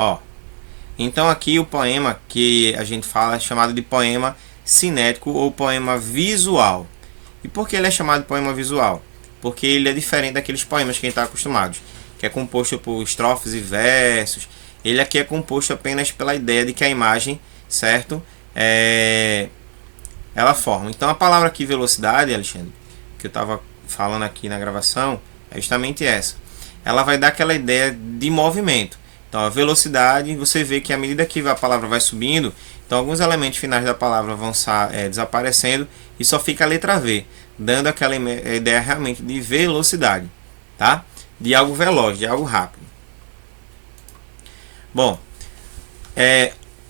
Ó, então aqui o poema que a gente fala é chamado de poema cinético ou poema visual. E por que ele é chamado de poema visual? Porque ele é diferente daqueles poemas que a gente está acostumado, que é composto por estrofes e versos. Ele aqui é composto apenas pela ideia de que a imagem, certo, ela forma. Então a palavra aqui velocidade, Alexandre, que eu estava falando aqui na gravação, é justamente essa. Ela vai dar aquela ideia de movimento. Então a velocidade, você vê que à medida que a palavra vai subindo, então alguns elementos finais da palavra vão desaparecendo e só fica a letra V, dando aquela ideia realmente de velocidade, tá? De algo veloz, de algo rápido. Bom,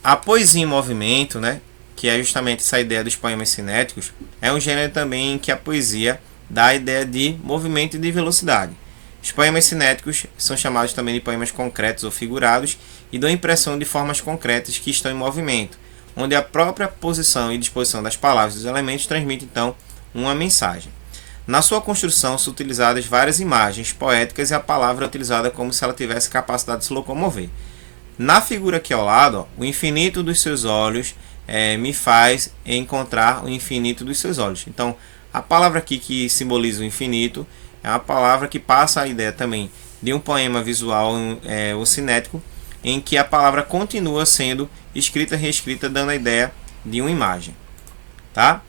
a poesia em movimento, né, que é justamente essa ideia dos poemas cinéticos, é um gênero também em que a poesia dá a ideia de movimento e de velocidade. Os poemas cinéticos são chamados também de poemas concretos ou figurados e dão a impressão de formas concretas que estão em movimento, onde a própria posição e disposição das palavras e dos elementos transmite então uma mensagem. Na sua construção são utilizadas várias imagens poéticas e a palavra é utilizada como se ela tivesse capacidade de se locomover. Na figura aqui ao lado, ó, o infinito dos seus olhos me faz encontrar o infinito dos seus olhos. Então, a palavra aqui que simboliza o infinito é uma palavra que passa a ideia também de um poema visual ou cinético, em que a palavra continua sendo escrita e reescrita, dando a ideia de uma imagem. Tá?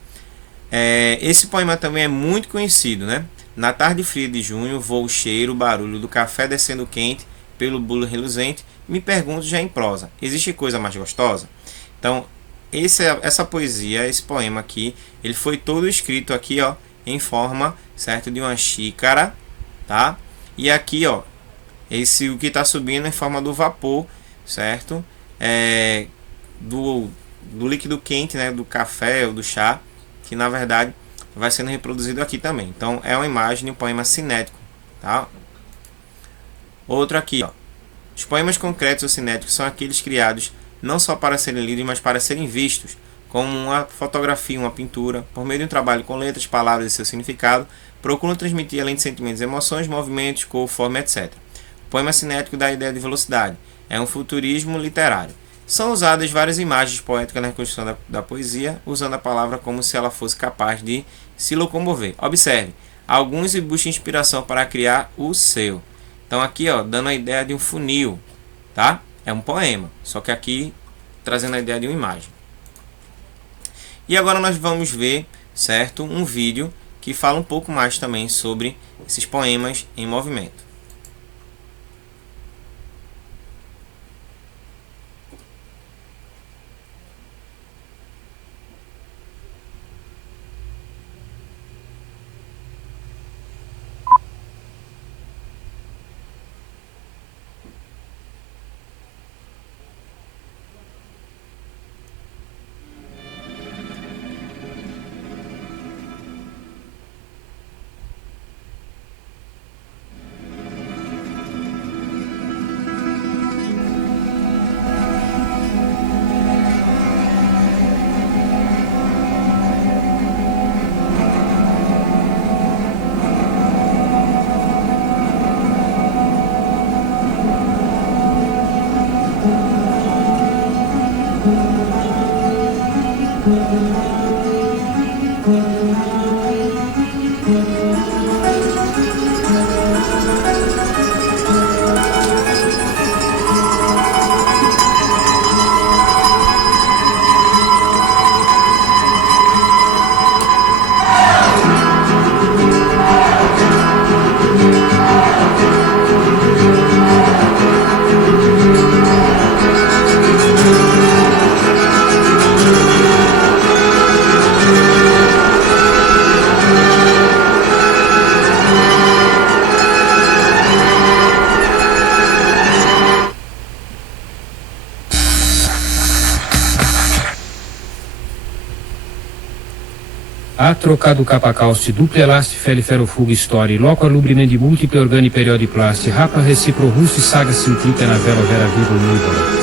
Esse poema também é muito conhecido, né? Na tarde fria de junho, voa o cheiro, o barulho do café descendo quente pelo bolo reluzente. Me pergunto já em prosa, existe coisa mais gostosa? Então, essa poesia, esse poema aqui, ele foi todo escrito aqui, ó, em forma, certo, de uma xícara, tá? E aqui, ó, o que está subindo em forma do vapor, certo? Do líquido quente, né, do café ou do chá, que na verdade vai sendo reproduzido aqui também. Então é uma imagem de um poema cinético, tá? Outro aqui, ó. Os poemas concretos ou cinéticos são aqueles criados não só para serem lidos, mas para serem vistos, como uma fotografia, uma pintura, por meio de um trabalho com letras, palavras e seu significado, procuram transmitir, além de sentimentos, emoções, movimentos, cor, forma, etc. O poema cinético dá a ideia de velocidade, é um futurismo literário. São usadas várias imagens poéticas na reconstrução da poesia, usando a palavra como se ela fosse capaz de se locomover. Observe, alguns buscam inspiração para criar o seu. Então aqui, ó, dando a ideia de um funil, tá? É um poema, só que aqui trazendo a ideia de uma imagem. E agora nós vamos ver, certo, um vídeo que fala um pouco mais também sobre esses poemas em movimento. A trocado capacausti duple elasti feliferofuga story loco alubrine di multiple organi periodi plasti rapa recipro rusti saga simplita na velo vera vivo nuivola.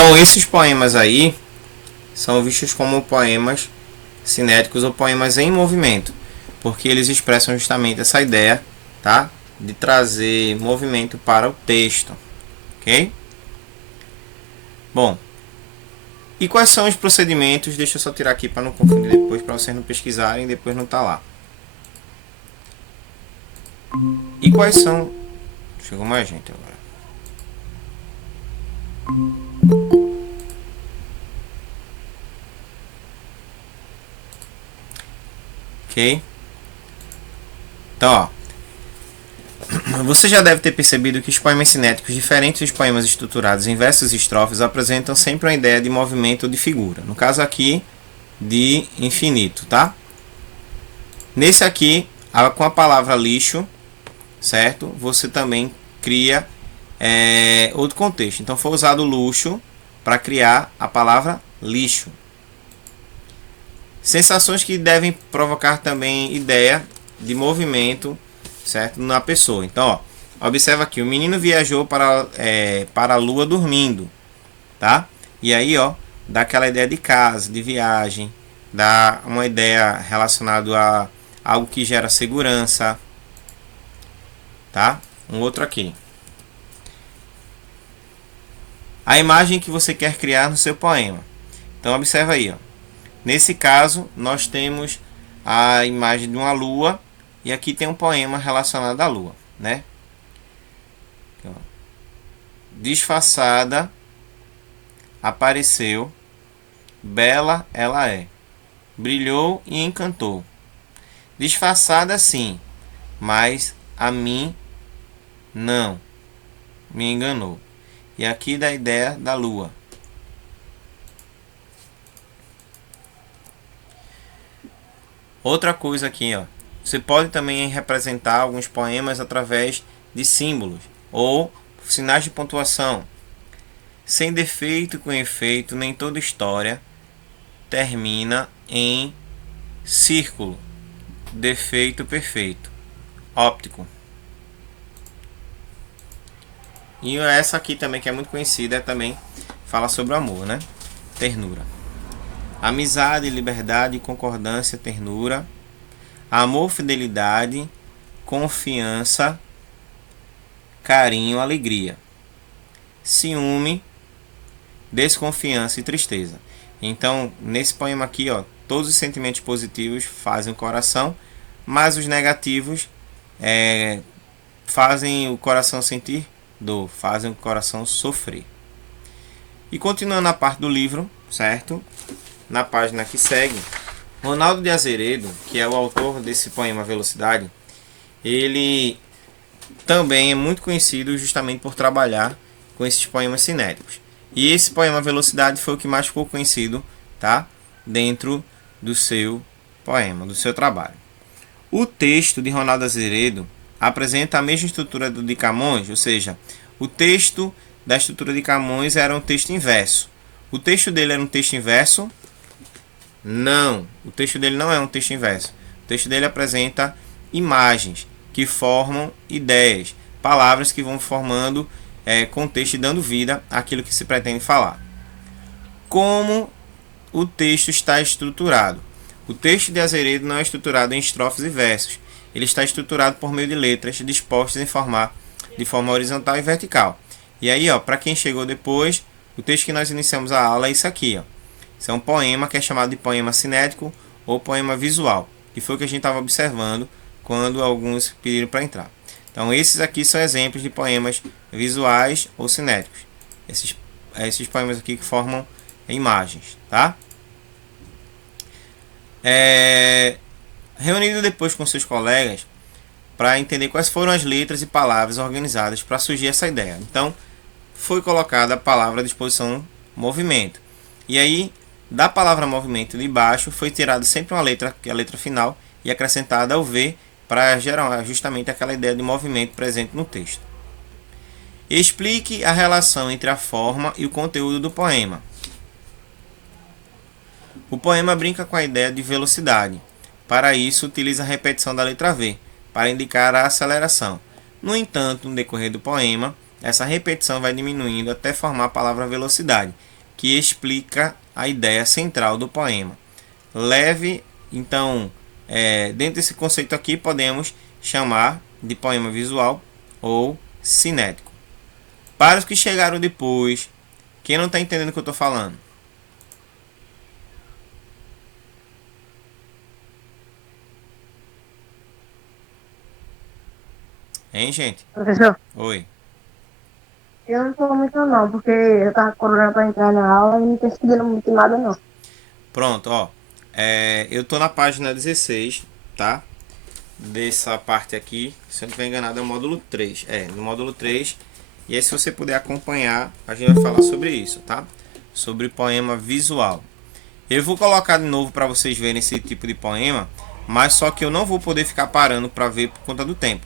Então esses poemas aí são vistos como poemas cinéticos ou poemas em movimento, porque eles expressam justamente essa ideia, tá? De trazer movimento para o texto, ok? Bom, e quais são os procedimentos? Deixa eu só tirar aqui para não confundir depois, para vocês não pesquisarem e depois não tá lá. E quais são... Chegou mais gente agora. Ok? Então, ó, você já deve ter percebido que os poemas cinéticos, diferentes dos poemas estruturados em versos e estrofes, apresentam sempre uma ideia de movimento ou de figura. No caso aqui, de infinito, tá? Nesse aqui, com a palavra lixo, certo? Você também cria outro contexto. Então, foi usado luxo para criar a palavra lixo. Sensações que devem provocar também ideia de movimento, certo? Na pessoa. Então, ó, observa aqui, o menino viajou para a lua dormindo, tá? E aí, ó, dá aquela ideia de casa, de viagem, dá uma ideia relacionada a algo que gera segurança, tá? Um outro aqui. A imagem que você quer criar no seu poema. Então, observa aí, ó. Nesse caso, nós temos a imagem de uma lua e aqui tem um poema relacionado à lua, né? Aqui, ó. Disfarçada, apareceu, bela ela é, brilhou e encantou. Disfarçada sim, mas a mim não, me enganou. E aqui dá a ideia da lua. Outra coisa aqui, ó. Você pode também representar alguns poemas através de símbolos ou sinais de pontuação. Sem defeito e com efeito, nem toda história termina em círculo. Defeito perfeito. Óptico. E essa aqui também, que é muito conhecida, também fala sobre o amor, né? Ternura. Amizade, liberdade, concordância, ternura. Amor, fidelidade, confiança, carinho, alegria. Ciúme, desconfiança e tristeza. Então, nesse poema aqui, ó, todos os sentimentos positivos fazem o coração, mas os negativos fazem o coração sentir dor, fazem o coração sofrer. E continuando a parte do livro, certo? Na página que segue, Ronaldo de Azeredo, que é o autor desse poema Velocidade, ele também é muito conhecido justamente por trabalhar com esses poemas cinéticos. E esse poema Velocidade foi o que mais ficou conhecido, tá? Dentro do seu poema, do seu trabalho. O texto de Ronaldo Azeredo apresenta a mesma estrutura do de Camões, ou seja, o texto da estrutura de Camões era um texto inverso. O texto dele era um texto inverso? Não, o texto dele não é um texto inverso. O texto dele apresenta imagens que formam ideias, palavras que vão formando contexto e dando vida àquilo que se pretende falar. Como o texto está estruturado? O texto de Azeredo não é estruturado em estrofes e versos. Ele está estruturado por meio de letras dispostas de forma horizontal e vertical. E aí, ó, para quem chegou depois, o texto que nós iniciamos a aula é isso aqui, ó. Isso é um poema que é chamado de poema cinético ou poema visual, que foi o que a gente estava observando quando alguns pediram para entrar. Então, esses aqui são exemplos de poemas visuais ou cinéticos. Esses poemas aqui que formam imagens, tá? Reunido depois com seus colegas para entender quais foram as letras e palavras organizadas para surgir essa ideia. Então, foi colocada a palavra à disposição movimento. E aí, da palavra movimento de baixo, foi tirada sempre uma letra, que é a letra final, e acrescentada o V para gerar justamente aquela ideia de movimento presente no texto. Explique a relação entre a forma e o conteúdo do poema. O poema brinca com a ideia de velocidade. Para isso, utiliza a repetição da letra V, para indicar a aceleração. No entanto, no decorrer do poema, essa repetição vai diminuindo até formar a palavra velocidade. que explica a ideia central do poema. Leve, então, dentro desse conceito aqui, podemos chamar de poema visual ou cinético. Para os que chegaram depois, quem não está entendendo o que eu estou falando? Hein, gente? Professor, Oi. eu não tô muito não, porque eu tava correndo pra entrar na aula e não tô estudando muito nada não. Pronto, ó. Eu tô na página 16, tá? Dessa parte aqui, se eu não estiver enganado, é o módulo 3. No módulo 3. E aí, se você puder acompanhar, a gente vai falar sobre isso, tá? Sobre poema visual. Eu vou colocar de novo para vocês verem esse tipo de poema, mas só que eu não vou poder ficar parando para ver por conta do tempo.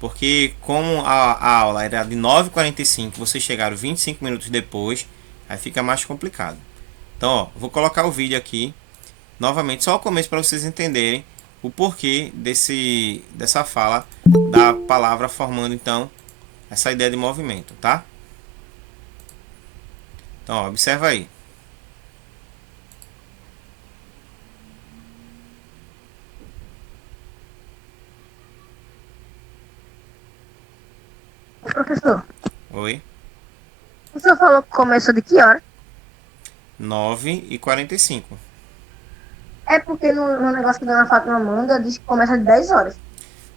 Porque como a aula era de 9h45, vocês chegaram 25 minutos depois, aí fica mais complicado. Então, ó, vou colocar o vídeo aqui, novamente, só o começo para vocês entenderem o porquê dessa fala da palavra formando, então, essa ideia de movimento, tá? Então, ó, observa aí. Professor, Oi. o senhor falou que começou de que hora? 9h45. É porque no negócio que a dona Fátima manda, diz que começa de 10 horas.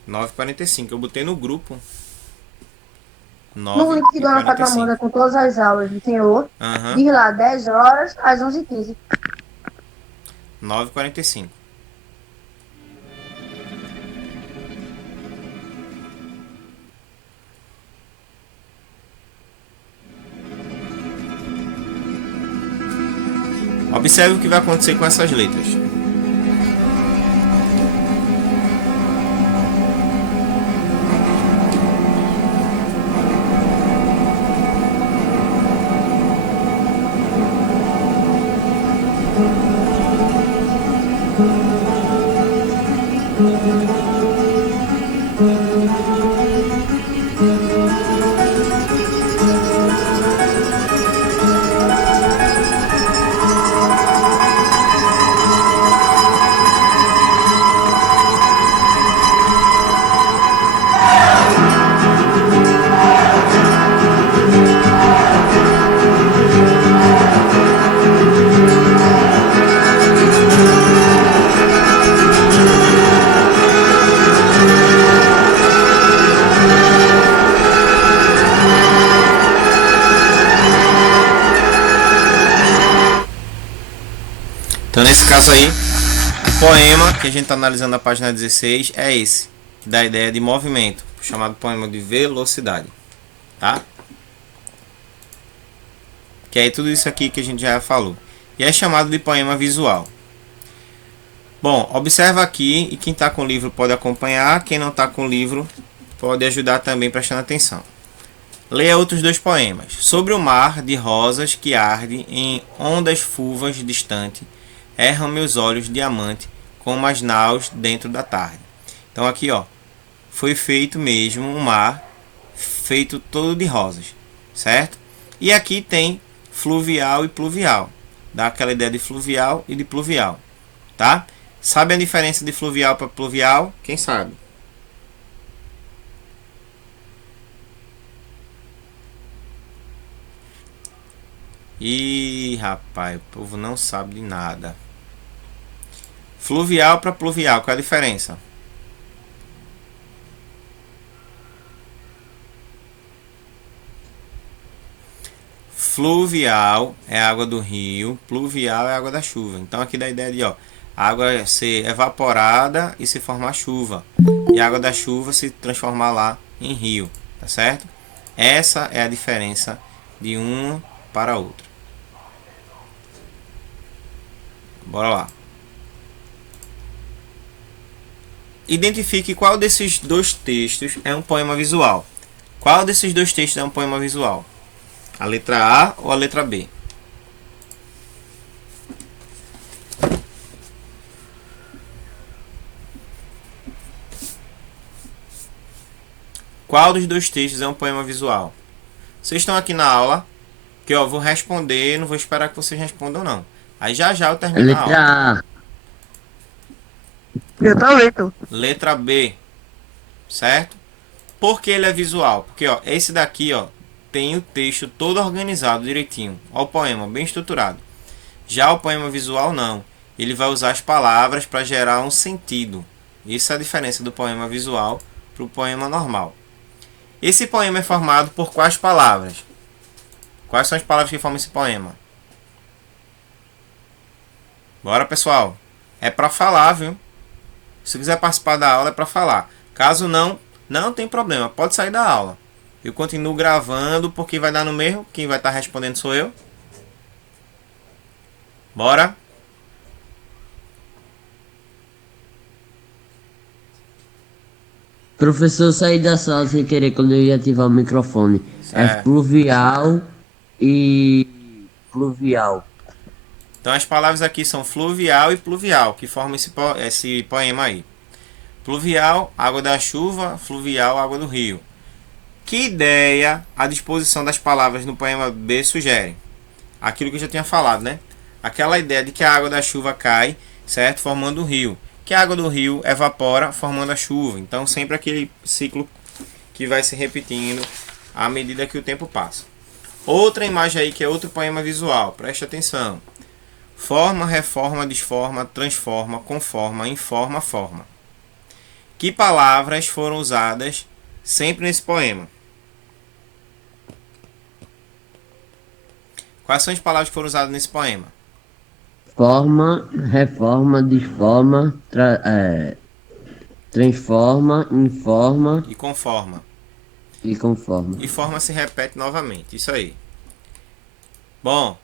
9h45. Eu botei no grupo. No link que a dona Fátima 9h45. manda com todas as aulas do senhor, Aham. diz lá 10 horas às 11h15. 9h45. Observe o que vai acontecer com essas letras. Então, nesse caso aí, o poema que a gente está analisando na página 16 é esse, que dá a ideia de movimento, chamado poema de velocidade, tá? Que é tudo isso aqui que a gente já falou. E é chamado de poema visual. Bom, observa aqui, e quem está com o livro pode acompanhar, quem não está com o livro pode ajudar também prestando atenção. Leia outros dois poemas. Sobre o mar de rosas que arde em ondas fulvas distante, erram meus olhos diamante como as naus dentro da tarde. Então aqui, ó, foi feito mesmo um mar feito todo de rosas, certo? E aqui tem fluvial e pluvial. Dá aquela ideia de fluvial e de pluvial, tá? Sabe a diferença de fluvial para pluvial? Quem sabe? Ih, rapaz, o povo não sabe de nada. Fluvial para pluvial, qual é a diferença? Fluvial é a água do rio, pluvial é a água da chuva. Então aqui dá a ideia de, ó, a água ser evaporada e se formar chuva. E a água da chuva se transformar lá em rio, tá certo? Essa é a diferença de uma para a outra. Bora lá. Identifique qual desses dois textos é um poema visual. Qual desses dois textos é um poema visual? A letra A ou a letra B? Qual dos dois textos é um poema visual? Vocês estão aqui na aula, Que ó, vou responder, não vou esperar que vocês respondam não. Aí já eu termino a aula. Letra A. Eu também tô. Letra B, certo? Por que ele é visual? Porque ó, esse daqui ó, tem o texto todo organizado direitinho. Ó, o poema bem estruturado. Já o poema visual não. Ele vai usar as palavras para gerar um sentido. Isso é a diferença do poema visual para o poema normal. Esse poema é formado por quais palavras? Quais são as palavras que formam esse poema? Bora, pessoal. É para falar, viu? Se quiser participar da aula é para falar. Caso não, não tem problema. Pode sair da aula. Eu continuo gravando porque vai dar no mesmo. Quem vai estar respondendo sou eu. Bora? Professor, saí da sala sem querer quando eu ia ativar o microfone. Certo. É fluvial e fluvial. Então as palavras aqui são fluvial e pluvial, que formam esse poema aí. Pluvial, água da chuva, fluvial, água do rio. Que ideia a disposição das palavras no poema B sugere? Aquilo que eu já tinha falado, né? Aquela ideia de que a água da chuva cai, certo? Formando um rio. Que a água do rio evapora, formando a chuva. Então sempre aquele ciclo que vai se repetindo à medida que o tempo passa. Outra imagem aí que é outro poema visual. Preste atenção. Forma, reforma, desforma, transforma, conforma, informa, forma. Que palavras foram usadas sempre nesse poema? Quais são as palavras que foram usadas nesse poema? Forma, reforma, desforma, transforma, informa E conforma. e conforma. E forma se repete novamente. Isso aí. Bom,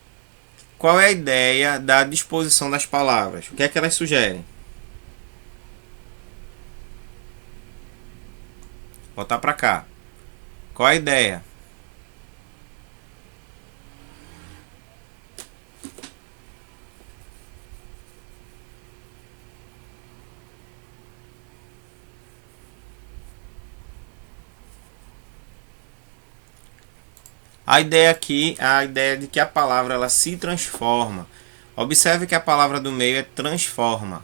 qual é a ideia da disposição das palavras? O que é que elas sugerem? Vou botar para cá. Qual é a ideia? A ideia aqui é a ideia de que a palavra ela se transforma. Observe que a palavra do meio é transforma.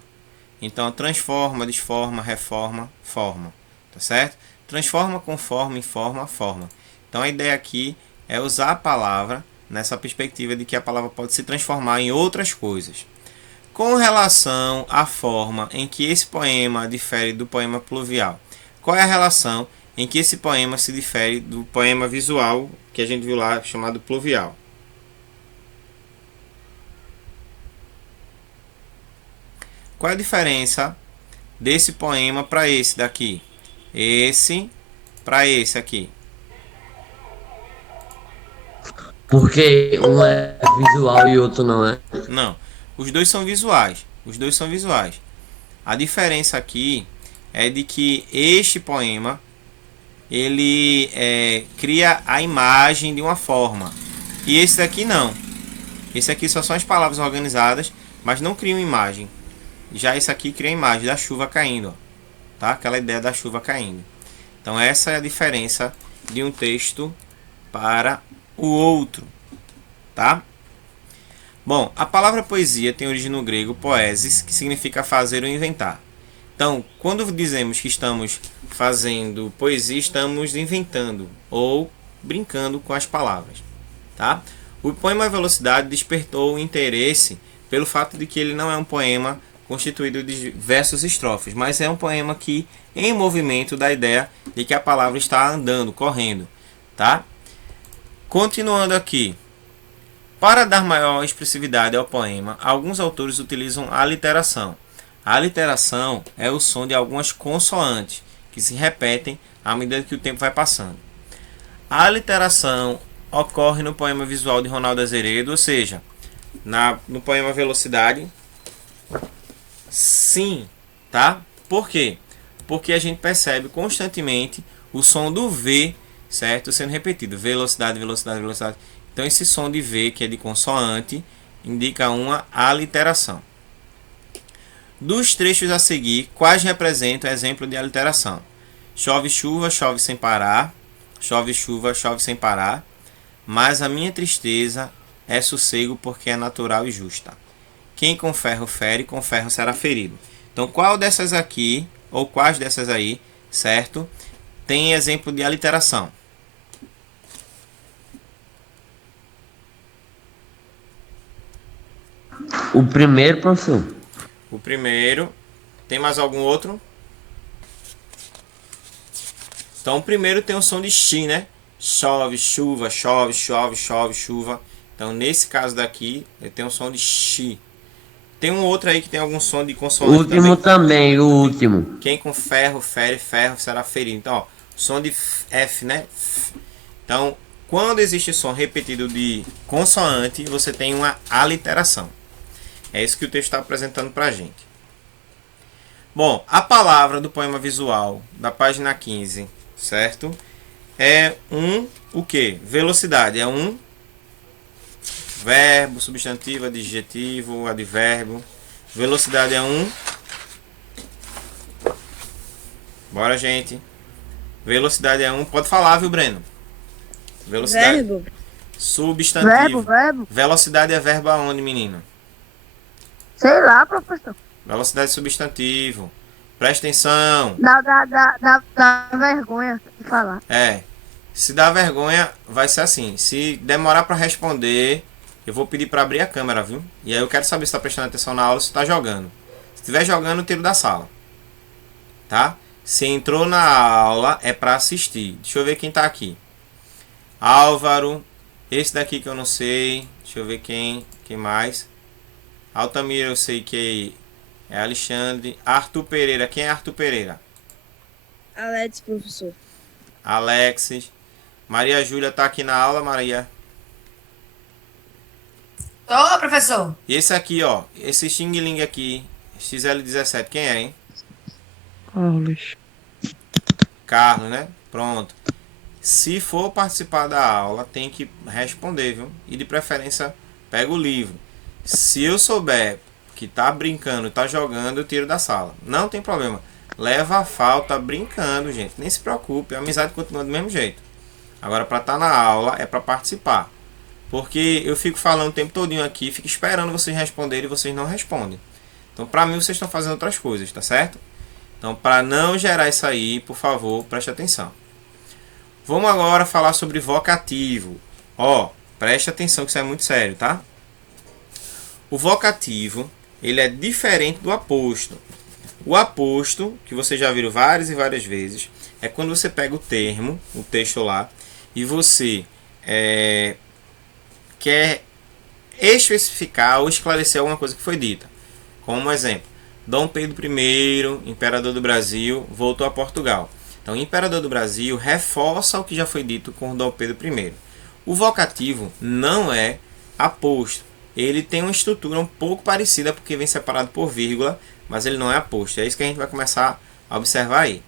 Então, transforma, desforma, reforma, forma. Tá certo? Transforma, conforma, informa, forma. Então, a ideia aqui é usar a palavra nessa perspectiva de que a palavra pode se transformar em outras coisas. Com relação à forma em que esse poema difere do poema pluvial, qual é a relação em que esse poema se difere do poema visual que a gente viu lá, chamado pluvial? Qual é a diferença desse poema para esse daqui? Esse para esse aqui. Porque um é visual e outro não é. Não, os dois são visuais. Os dois são visuais. A diferença aqui é de que este poema ele cria a imagem de uma forma. E esse daqui não. Esse aqui só são as palavras organizadas, mas não cria uma imagem. Já esse aqui cria a imagem da chuva caindo. Ó, tá? Aquela ideia da chuva caindo. Então essa é a diferença de um texto para o outro. Tá? Bom, a palavra poesia tem origem no grego poesis, que significa fazer ou inventar. Então, quando dizemos que estamos fazendo poesia, estamos inventando ou brincando com as palavras. Tá? O poema Velocidade despertou o interesse pelo fato de que ele não é um poema constituído de versos e estrofes, mas é um poema que, em movimento, dá a ideia de que a palavra está andando, correndo. Tá? Continuando aqui. Para dar maior expressividade ao poema, alguns autores utilizam a aliteração. A aliteração é o som de algumas consoantes que se repetem à medida que o tempo vai passando. A aliteração ocorre no poema visual de Ronaldo Azeredo, ou seja, no poema Velocidade. Sim, tá? Por quê? Porque a gente percebe constantemente o som do V, certo? Sendo repetido. Velocidade, velocidade, velocidade. Então esse som de V, que é de consoante, indica uma aliteração. Dos trechos a seguir, quais representam exemplo de aliteração? Chove chuva, chove sem parar. Chove chuva, chove sem parar. mas a minha tristeza é sossego porque é natural e justa. Quem com ferro fere, com ferro será ferido. Então, qual dessas aqui, ou quais dessas aí, certo? Tem exemplo de aliteração. O primeiro, professor. O primeiro. Tem mais algum outro? Então, o primeiro tem o som de chi, né? Chove, chuva, chove, chove, chove, chuva. Então, nesse caso daqui, ele tem um som de chi. Tem um outro aí que tem algum som de O consoante último também, o último. Quem com ferro fere, ferro será ferido. Então, ó, som de F, né? Então, quando existe som repetido de consoante, você tem uma aliteração. É isso que o texto está apresentando para a gente. Bom, a palavra do poema visual da página 15, certo? É o quê? Velocidade. É um verbo, substantivo, adjetivo, advérbio. Velocidade é Bora, gente. Velocidade é pode falar, viu, Breno? Velocidade. Verbo. Substantivo. Verbo. Velocidade é verbo aonde, menino? Sei lá, professor. Velocidade substantivo. Presta atenção. Dá vergonha de falar. Se dá vergonha, vai ser assim. Se demorar para responder, eu vou pedir para abrir a câmera, viu? E aí eu quero saber se está prestando atenção na aula ou se está jogando. Se estiver jogando, eu tiro da sala. Tá? Se entrou na aula, é para assistir. Deixa eu ver quem tá aqui. Álvaro. Esse daqui que eu não sei. Deixa eu ver quem mais. Altamira, eu sei que é Alexandre. Arthur Pereira. Quem é Arthur Pereira? Alex, professor. Alexis. Maria Júlia tá aqui na aula, Maria. Tô, professor. E esse aqui, ó. Esse Xing Ling aqui. XL17. Quem é, hein? Carlos, né? Pronto. Se for participar da aula, tem que responder, viu? E de preferência, pega o livro. Se eu souber que tá brincando, tá jogando, eu tiro da sala. Não tem problema. Leva a falta brincando, gente. Nem se preocupe. A amizade continua do mesmo jeito. Agora, para estar na aula, é para participar. Porque eu fico falando o tempo todinho aqui, fico esperando vocês responderem e vocês não respondem. Então, para mim, vocês estão fazendo outras coisas, tá certo? Então, para não gerar isso aí, por favor, preste atenção. Vamos agora falar sobre vocativo. Ó, preste atenção que isso é muito sério, tá? O vocativo, ele é diferente do aposto. O aposto, que vocês já viram várias e várias vezes, é quando você pega o termo, o texto lá, e você quer especificar ou esclarecer alguma coisa que foi dita. Como um exemplo, Dom Pedro I, imperador do Brasil, voltou a Portugal. Então, imperador do Brasil reforça o que já foi dito com Dom Pedro I. O vocativo não é aposto. Ele tem uma estrutura um pouco parecida porque vem separado por vírgula, mas ele não é aposto. É isso que a gente vai começar a observar aí.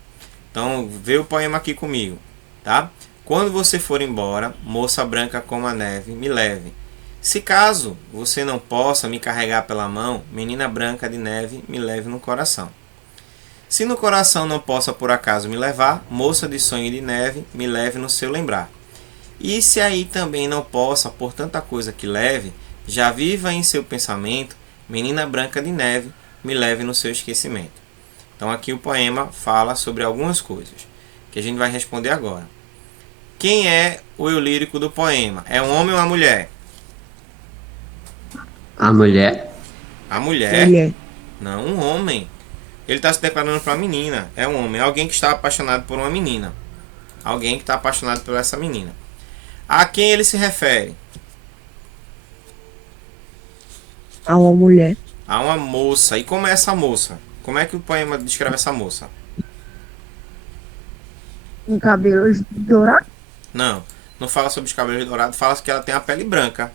Então, vê o poema aqui comigo, tá? Quando você for embora, moça branca como a neve, me leve. Se caso você não possa me carregar pela mão, menina branca de neve, me leve no coração. Se no coração não possa por acaso me levar, moça de sonho e de neve, me leve no seu lembrar. E se aí também não possa por tanta coisa que leve, já viva em seu pensamento, menina branca de neve, me leve no seu esquecimento. Então aqui o poema fala sobre algumas coisas, que a gente vai responder agora. Quem é o eu lírico do poema? É um homem ou uma mulher? A mulher. A mulher? Não, um homem. Ele está se declarando para a menina. É um homem. Alguém que está apaixonado por uma menina. Alguém que está apaixonado por essa menina. A quem ele se refere? A uma mulher. A uma moça. E como é essa moça? Como é que o poema descreve essa moça? Com cabelos dourados. Não. Não fala sobre os cabelos dourados. Fala que ela tem a pele branca.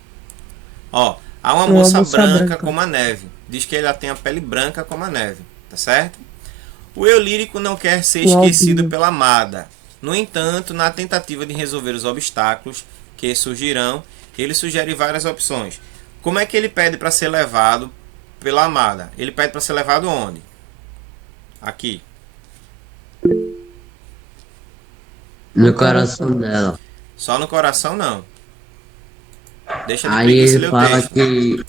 Ó. Há uma moça branca como a neve. Diz que ela tem a pele branca como a neve. Tá certo? O eu lírico não quer ser esquecido pela amada. No entanto, na tentativa de resolver os obstáculos que surgirão, ele sugere várias opções. Como é que ele pede para ser levado pela amada? Ele pede para ser levado onde? Aqui. No coração dela. Só no coração não. Deixa de Aí preguiça e ele lê o fala texto. que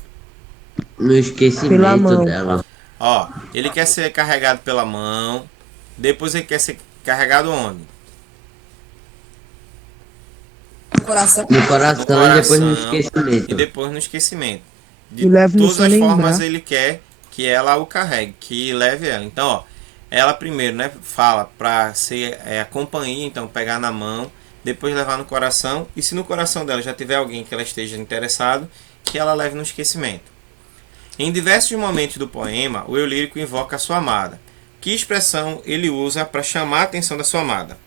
no Pela esquecimento mão. dela. Ó, ele quer ser carregado pela mão. Depois ele quer ser carregado onde? No coração. No No coração e depois no coração e esquecimento. depois no esquecimento. E De levo no todas sem as formas lembrar. ele quer que ela o carregue, que leve ela. Então, ó, ela primeiro, né, fala para ser a companhia, então pegar na mão, depois levar no coração, e se no coração dela já tiver alguém que ela esteja interessado, que ela leve no esquecimento. Em diversos momentos do poema, o eu lírico invoca a sua amada. Que expressão ele usa para chamar a atenção da sua amada?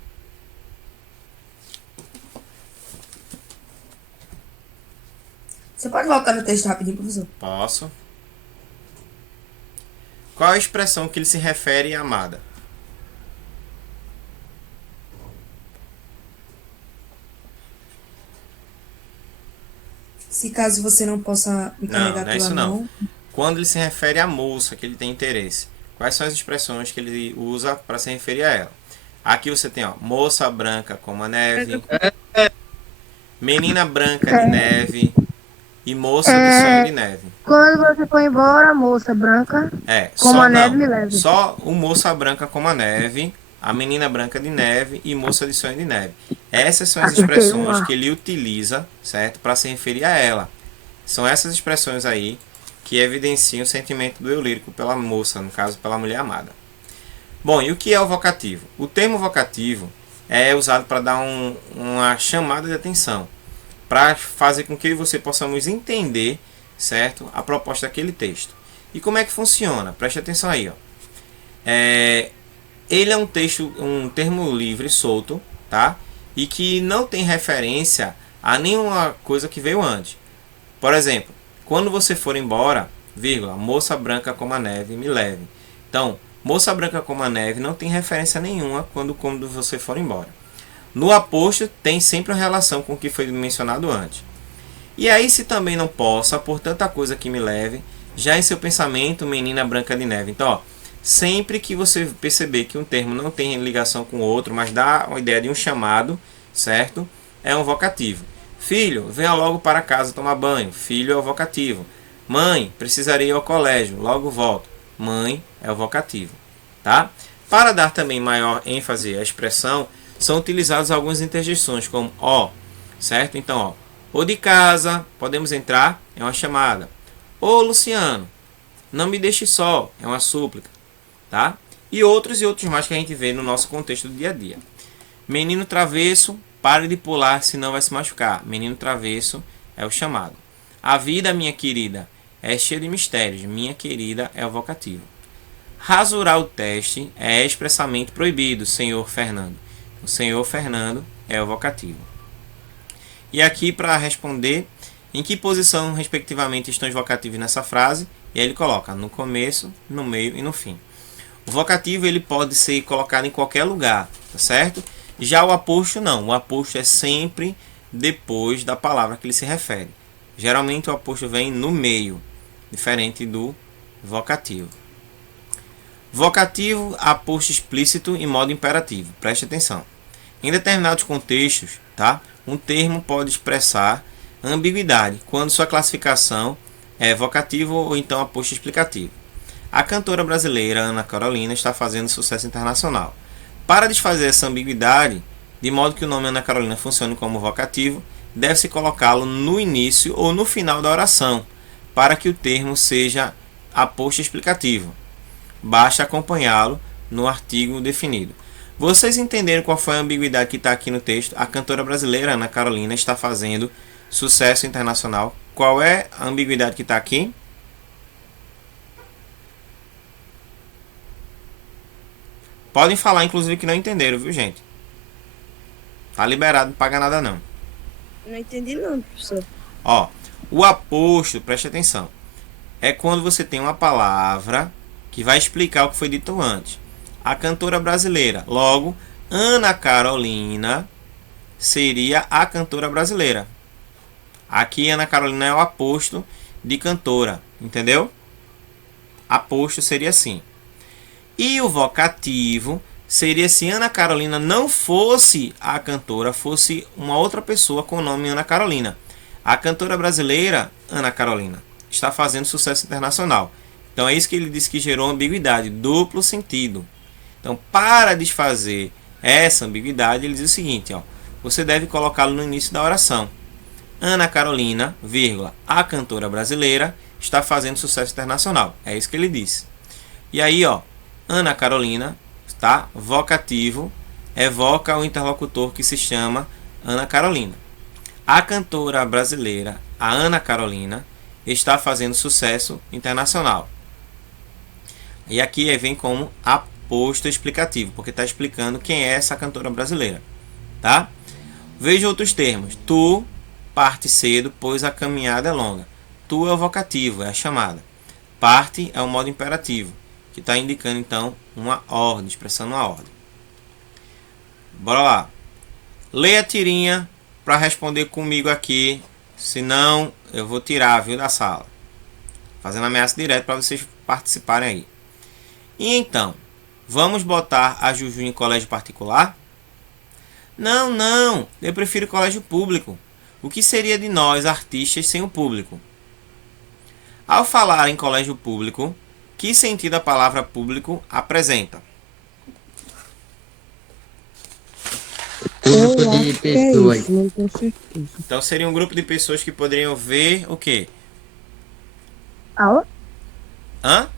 Você pode voltar no texto rapidinho, professor? Posso. Qual a expressão que ele se refere à amada? Se caso você não possa me Não, carregar não é pela isso não. mão. Quando ele se refere à moça que ele tem interesse, quais são as expressões que ele usa para se referir a ela? Aqui você tem, ó, moça branca como a neve, menina branca de neve e moça de sonho de neve. Quando você for embora, moça branca, como Só a neve não, me leve. só o moça branca como a neve, a menina branca de neve e moça de sonho de neve. Essas são as Acertei expressões uma. que ele utiliza, certo, para se referir a ela. São essas expressões aí que evidenciam o sentimento do eu lírico pela moça, no caso, pela mulher amada. Bom, e o que é o vocativo? O termo vocativo é usado para dar uma chamada de atenção, para fazer com que eu e você possamos entender, certo, a proposta daquele texto. E como é que funciona? Preste atenção aí, ó. Ele é um texto, um termo livre, solto, tá? E que não tem referência a nenhuma coisa que veio antes. Por exemplo, quando você for embora, vírgula, moça branca como a neve, me leve. Então, moça branca como a neve não tem referência nenhuma quando você for embora. No aposto tem sempre uma relação com o que foi mencionado antes. E aí, se também não possa, por tanta coisa que me leve, já em seu pensamento, menina branca de neve. Então, ó, sempre que você perceber que um termo não tem ligação com o outro, mas dá uma ideia de um chamado, certo? É um vocativo. Filho, venha logo para casa tomar banho. Filho é o vocativo. Mãe, precisarei ir ao colégio. Logo volto. Mãe é o vocativo. Tá? Para dar também maior ênfase à expressão, são utilizadas algumas interjeições, como ó, certo? Então, ó, ô de casa, podemos entrar, é uma chamada. Ô Luciano, não me deixe só, é uma súplica. Tá? E outros mais que a gente vê no nosso contexto do dia a dia. Menino travesso, pare de pular, senão vai se machucar. Menino travesso é o chamado. A vida, minha querida, é cheia de mistérios. Minha querida é o vocativo. Rasurar o teste é expressamente proibido, senhor Fernando. O senhor Fernando é o vocativo. E aqui, para responder, em que posição, respectivamente, estão os vocativos nessa frase? E aí ele coloca no começo, no meio e no fim. O vocativo ele pode ser colocado em qualquer lugar, tá certo? Já o aposto não. O aposto é sempre depois da palavra que ele se refere. Geralmente o aposto vem no meio, diferente do vocativo. Vocativo, aposto explícito em modo imperativo. Preste atenção. Em determinados contextos, tá? Um termo pode expressar ambiguidade quando sua classificação é vocativo ou então aposto explicativo. A cantora brasileira Ana Carolina está fazendo sucesso internacional. Para desfazer essa ambiguidade, de modo que o nome Ana Carolina funcione como vocativo, deve-se colocá-lo no início ou no final da oração, para que o termo seja aposto explicativo. Basta acompanhá-lo no artigo definido. Vocês entenderam qual foi a ambiguidade que está aqui no texto? A cantora brasileira Ana Carolina está fazendo sucesso internacional. Qual é a ambiguidade que está aqui? Podem falar, inclusive, que não entenderam, viu, gente? Tá liberado, não paga nada não. Não entendi não, professor. Ó, o aposto, preste atenção, é quando você tem uma palavra que vai explicar o que foi dito antes. A cantora brasileira, logo, Ana Carolina seria a cantora brasileira. Aqui, Ana Carolina é o aposto de cantora, entendeu? Aposto seria assim. E o vocativo seria se Ana Carolina não fosse a cantora, fosse uma outra pessoa com o nome Ana Carolina. A cantora brasileira, Ana Carolina, está fazendo sucesso internacional. Então é isso que ele disse que gerou ambiguidade, duplo sentido. Então, para desfazer essa ambiguidade, ele diz o seguinte, ó, você deve colocá-lo no início da oração. Ana Carolina, vírgula, a cantora brasileira, está fazendo sucesso internacional. É isso que ele disse. E aí, ó, Ana Carolina, tá? Vocativo, evoca o interlocutor que se chama Ana Carolina. A cantora brasileira, a Ana Carolina, está fazendo sucesso internacional. E aqui vem como aposto explicativo, porque está explicando quem é essa cantora brasileira, tá? Veja outros termos. Tu parte cedo, pois a caminhada é longa. Tu é o vocativo, é a chamada. Parte é o modo imperativo, que está indicando então uma ordem, expressando uma ordem. Bora lá. Leia a tirinha para responder comigo aqui, senão eu vou tirar, viu, da sala. Fazendo ameaça direta para vocês participarem aí. E então, vamos botar a Juju em colégio particular? Não, não, eu prefiro colégio público. O que seria de nós, artistas, sem o público? Ao falar em colégio público, que sentido a palavra público apresenta? Um grupo de pessoas. Não tenho certeza. Então seria um grupo de pessoas que poderiam ver o quê? Aula? Hã?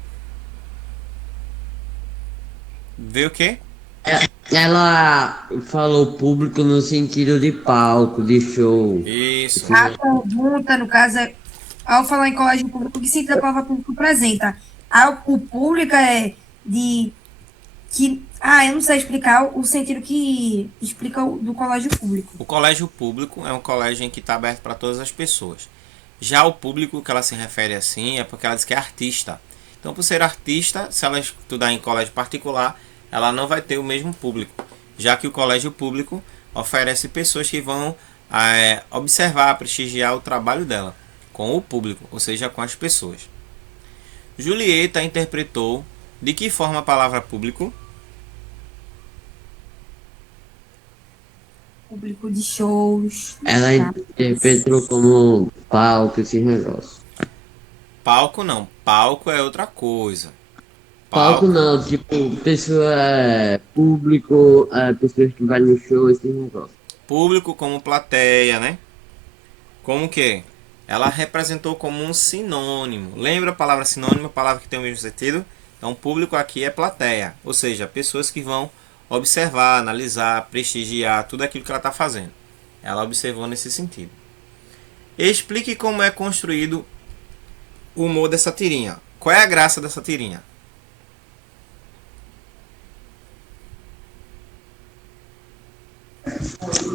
Ver o quê? Ela falou público no sentido de palco, de show. Isso. A pergunta, no caso, é, ao falar em colégio público, o que sentido a palavra público apresenta? O público é de... que eu não sei explicar o sentido que explica do colégio público. O colégio público é um colégio em que está aberto para todas as pessoas. Já o público que ela se refere assim é porque ela diz que é artista. Então, por ser artista, se ela estudar em colégio particular, ela não vai ter o mesmo público, já que o colégio público oferece pessoas que vão observar, prestigiar o trabalho dela com o público, ou seja, com as pessoas. Julieta interpretou de que forma a palavra público? Público de shows. Ela interpretou como palco, esse negócio. Palco não, palco é outra coisa. Palco não, tipo, pessoa, público, pessoas que vão no show, esse negócio. Público como plateia, né? Como que? Ela representou como um sinônimo. Lembra a palavra sinônimo, a palavra que tem o mesmo sentido? Então, público aqui é plateia, ou seja, pessoas que vão observar, analisar, prestigiar tudo aquilo que ela está fazendo. Ela observou nesse sentido. Explique como é construído o humor dessa tirinha. Qual é a graça dessa tirinha?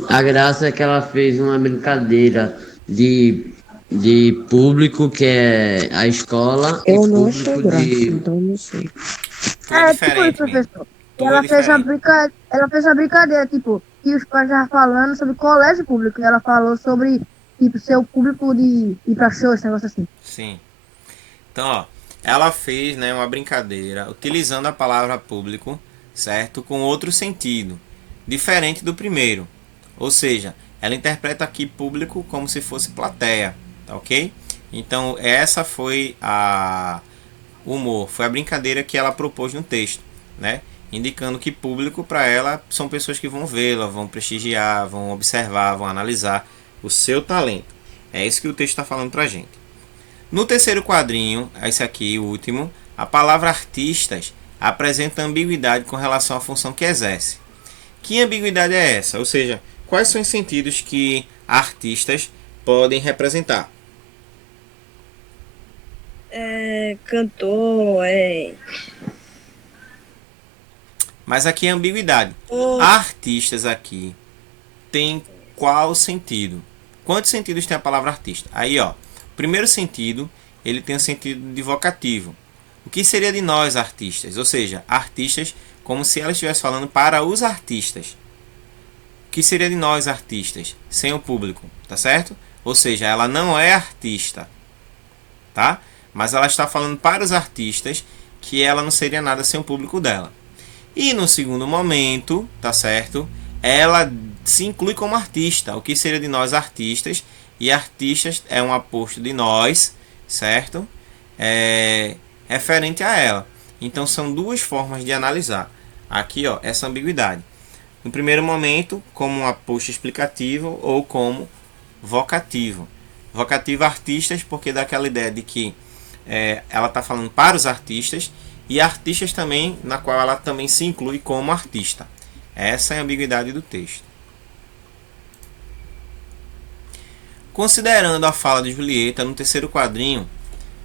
A graça é que ela fez uma brincadeira de público, que é a escola, e Eu não público achei graça, de... então não sei. Tudo Tipo diferente, isso, menino. professor. E Tudo ela fez, diferente. ela fez uma brincadeira, tipo, que os pais estavam falando sobre colégio público. E ela falou sobre, tipo, ser o público de ir pra show, esse negócio assim. Sim. Então, ó, ela fez, né, uma brincadeira utilizando a palavra público, certo? Com outro sentido, diferente do primeiro. Ou seja, ela interpreta aqui público como se fosse plateia, tá ok? Então, essa foi o humor, foi a brincadeira que ela propôs no texto, né? Indicando que público para ela são pessoas que vão vê-la, vão prestigiar, vão observar, vão analisar o seu talento. É isso que o texto está falando para a gente. No terceiro quadrinho, esse aqui, o último, a palavra artistas apresenta ambiguidade com relação à função que exerce. Que ambiguidade é essa? Ou seja, quais são os sentidos que artistas podem representar? Cantor, Mas aqui é ambiguidade. Artistas aqui tem qual sentido? Quantos sentidos tem a palavra artista? Aí, ó, primeiro sentido, ele tem o sentido de vocativo. O que seria de nós artistas? Ou seja, artistas como se ela estivesse falando para os artistas. O que seria de nós artistas? Sem o público, tá certo? Ou seja, ela não é artista, tá? Mas ela está falando para os artistas que ela não seria nada sem o público dela. E no segundo momento, tá certo? Ela se inclui como artista. O que seria de nós artistas? e artistas é um aposto de nós, certo? Referente a ela. Então são duas formas de analisar aqui, ó, essa ambiguidade. No primeiro momento, como um aposto explicativo ou como vocativo. Vocativo artistas, porque dá aquela ideia de que ela está falando para os artistas, e artistas também, na qual ela também se inclui como artista. Essa é a ambiguidade do texto. Considerando a fala de Julieta no terceiro quadrinho,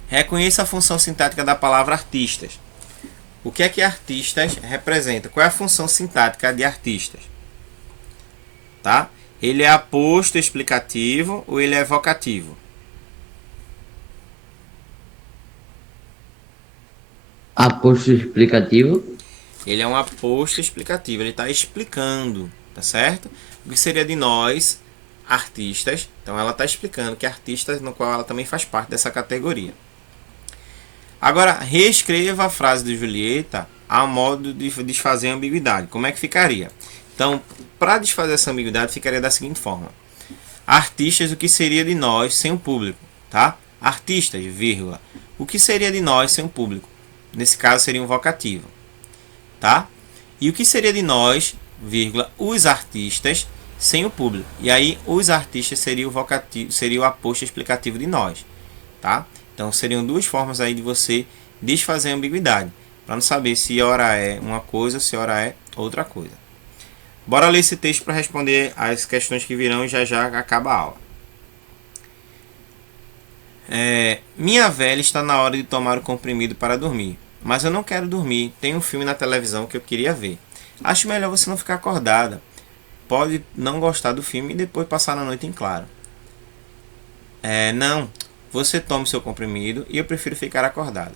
reconheça a função sintática da palavra artistas. O que é que artistas representa? Qual é a função sintática de artistas? Tá? Ele é aposto explicativo ou ele é vocativo? Aposto explicativo. Ele é um aposto explicativo, ele está explicando, tá certo? O que seria de nós, artistas. Então ela está explicando que artistas, no qual ela também faz parte dessa categoria. Agora, reescreva a frase de Julieta a modo de desfazer a ambiguidade. Como é que ficaria? Então, para desfazer essa ambiguidade, ficaria da seguinte forma. Artistas, o que seria de nós sem o público? Tá? Artistas, vírgula. O que seria de nós sem o público? Nesse caso, seria um vocativo. Tá? E o que seria de nós, vírgula, os artistas sem o público? E aí, os artistas seria o vocativo, seria o aposto explicativo de nós. Tá? Então, seriam duas formas aí de você desfazer a ambiguidade, para não saber se ora é uma coisa ou se ora é outra coisa. Bora ler esse texto para responder as questões que virão e já acaba a aula. Minha velha está na hora de tomar o comprimido para dormir, mas eu não quero dormir, tem um filme na televisão que eu queria ver. Acho melhor você não ficar acordada. Pode não gostar do filme e depois passar a noite em claro. Não. Você toma o seu comprimido e eu prefiro ficar acordada.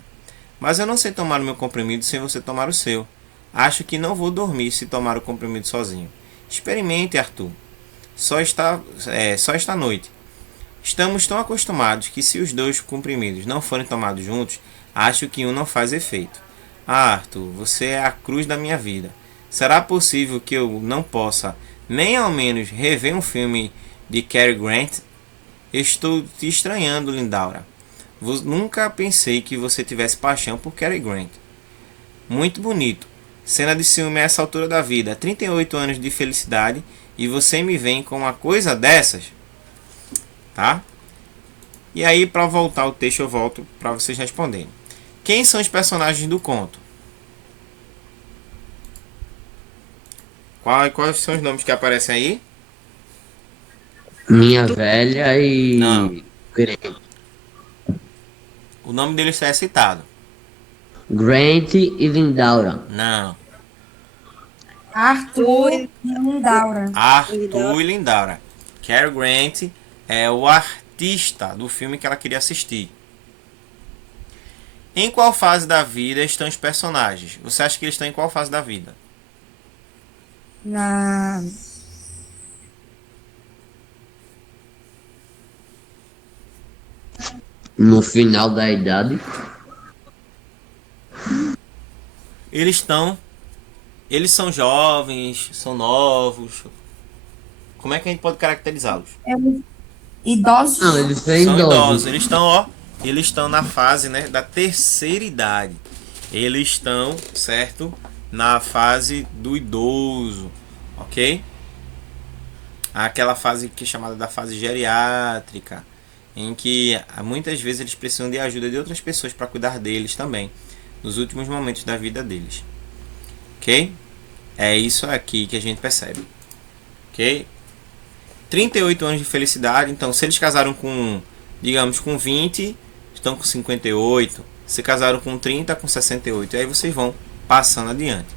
Mas eu não sei tomar o meu comprimido sem você tomar o seu. Acho que não vou dormir se tomar o comprimido sozinho. Experimente, Arthur. Só esta noite. Estamos tão acostumados que se os dois comprimidos não forem tomados juntos, acho que um não faz efeito. Ah, Arthur, você é a cruz da minha vida. Será possível que eu não possa nem ao menos rever um filme de Cary Grant? Estou te estranhando, Lindaura. Nunca pensei que você tivesse paixão por Cary Grant. Muito bonito. Cena de ciúme a essa altura da vida. 38 anos de felicidade e você me vem com uma coisa dessas? Tá? E aí, para voltar ao texto, eu volto para vocês responderem. Quem são os personagens do conto? Quais são os nomes que aparecem aí? Minha velha e. Não. Grant. O nome deles é citado. Grant e Lindaura. Não. Arthur e Lindaura. Arthur e Lindaura. Cary Grant é o artista do filme que ela queria assistir. Em qual fase da vida estão os personagens? Você acha que eles estão em qual fase da vida? No final da idade. Eles são jovens, são novos. Como é que a gente pode caracterizá-los? Idosos. Não, eles são São idosos. idosos. Eles estão na fase, né, da terceira idade. Eles estão, certo, na fase do idoso, ok? Aquela fase que é chamada da fase geriátrica, em que muitas vezes eles precisam de ajuda de outras pessoas para cuidar deles também, nos últimos momentos da vida deles. Ok? É isso aqui que a gente percebe. Ok? 38 anos de felicidade. Então, se eles casaram com, digamos, com 20, estão com 58. Se casaram com 30, com 68. E aí vocês vão passando adiante.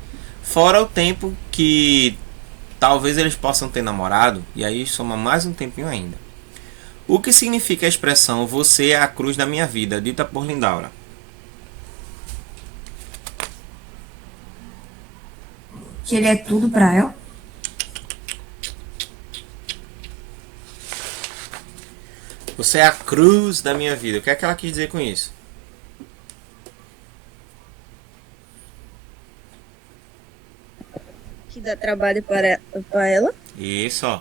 Fora o tempo que talvez eles possam ter namorado. E aí soma mais um tempinho ainda. O que significa a expressão "você é a cruz da minha vida", dita por Lindaura? Que ele é tudo pra ela. Você é a cruz da minha vida. O que é que ela quis dizer com isso? Que dá trabalho para ela. Isso, ó.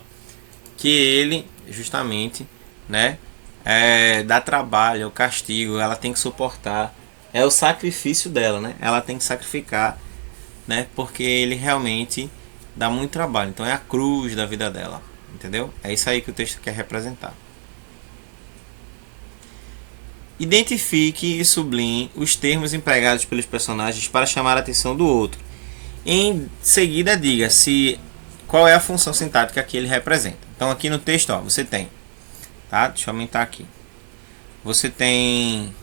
Que ele, justamente, né? Dá trabalho, é o castigo, ela tem que suportar. É o sacrifício dela, né? Ela tem que sacrificar, né? Porque ele realmente dá muito trabalho. Então é a cruz da vida dela, entendeu? É isso aí que o texto quer representar. Identifique e sublinhe os termos empregados pelos personagens para chamar a atenção do outro. Em seguida, diga qual é a função sintática que ele representa. Então, aqui no texto, ó, você tem, tá? Deixa eu aumentar aqui. Você tem,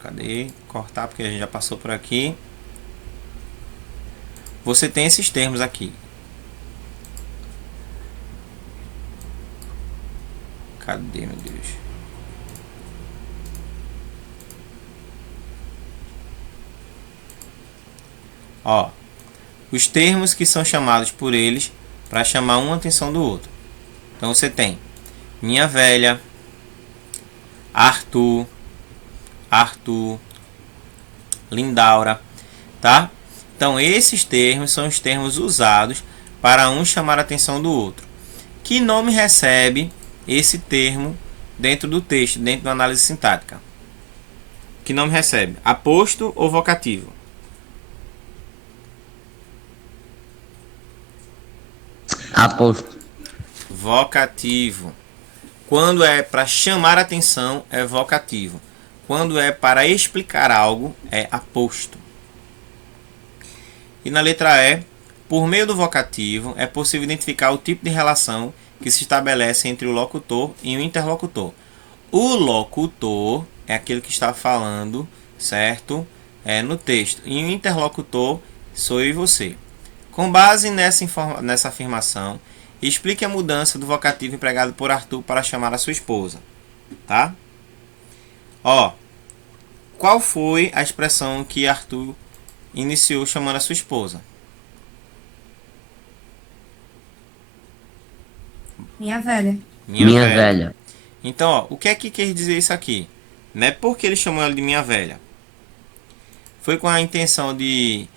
cadê? Cortar porque a gente já passou por aqui. Você tem esses termos aqui. Cadê, meu Deus? Ó, os termos que são chamados por eles para chamar uma atenção do outro. Então você tem minha velha, Arthur, Lindaura, tá? Então esses termos são os termos usados para um chamar a atenção do outro. Que nome recebe esse termo dentro do texto, dentro da análise sintática? Que nome recebe? Aposto ou vocativo? Aposto. Vocativo. Quando é para chamar atenção, é vocativo. Quando é para explicar algo, é aposto. E na letra E, por meio do vocativo, é possível identificar o tipo de relação que se estabelece entre o locutor e o interlocutor. O locutor é aquele que está falando, certo? No texto. E o interlocutor sou eu e você. Com base nessa afirmação, explique a mudança do vocativo empregado por Arthur para chamar a sua esposa. Tá? Ó, qual foi a expressão que Arthur iniciou chamando a sua esposa? Minha velha. Minha velha. Então, ó, o que é que quer dizer isso aqui? Não é porque ele chamou ela de minha velha. Foi com a intenção de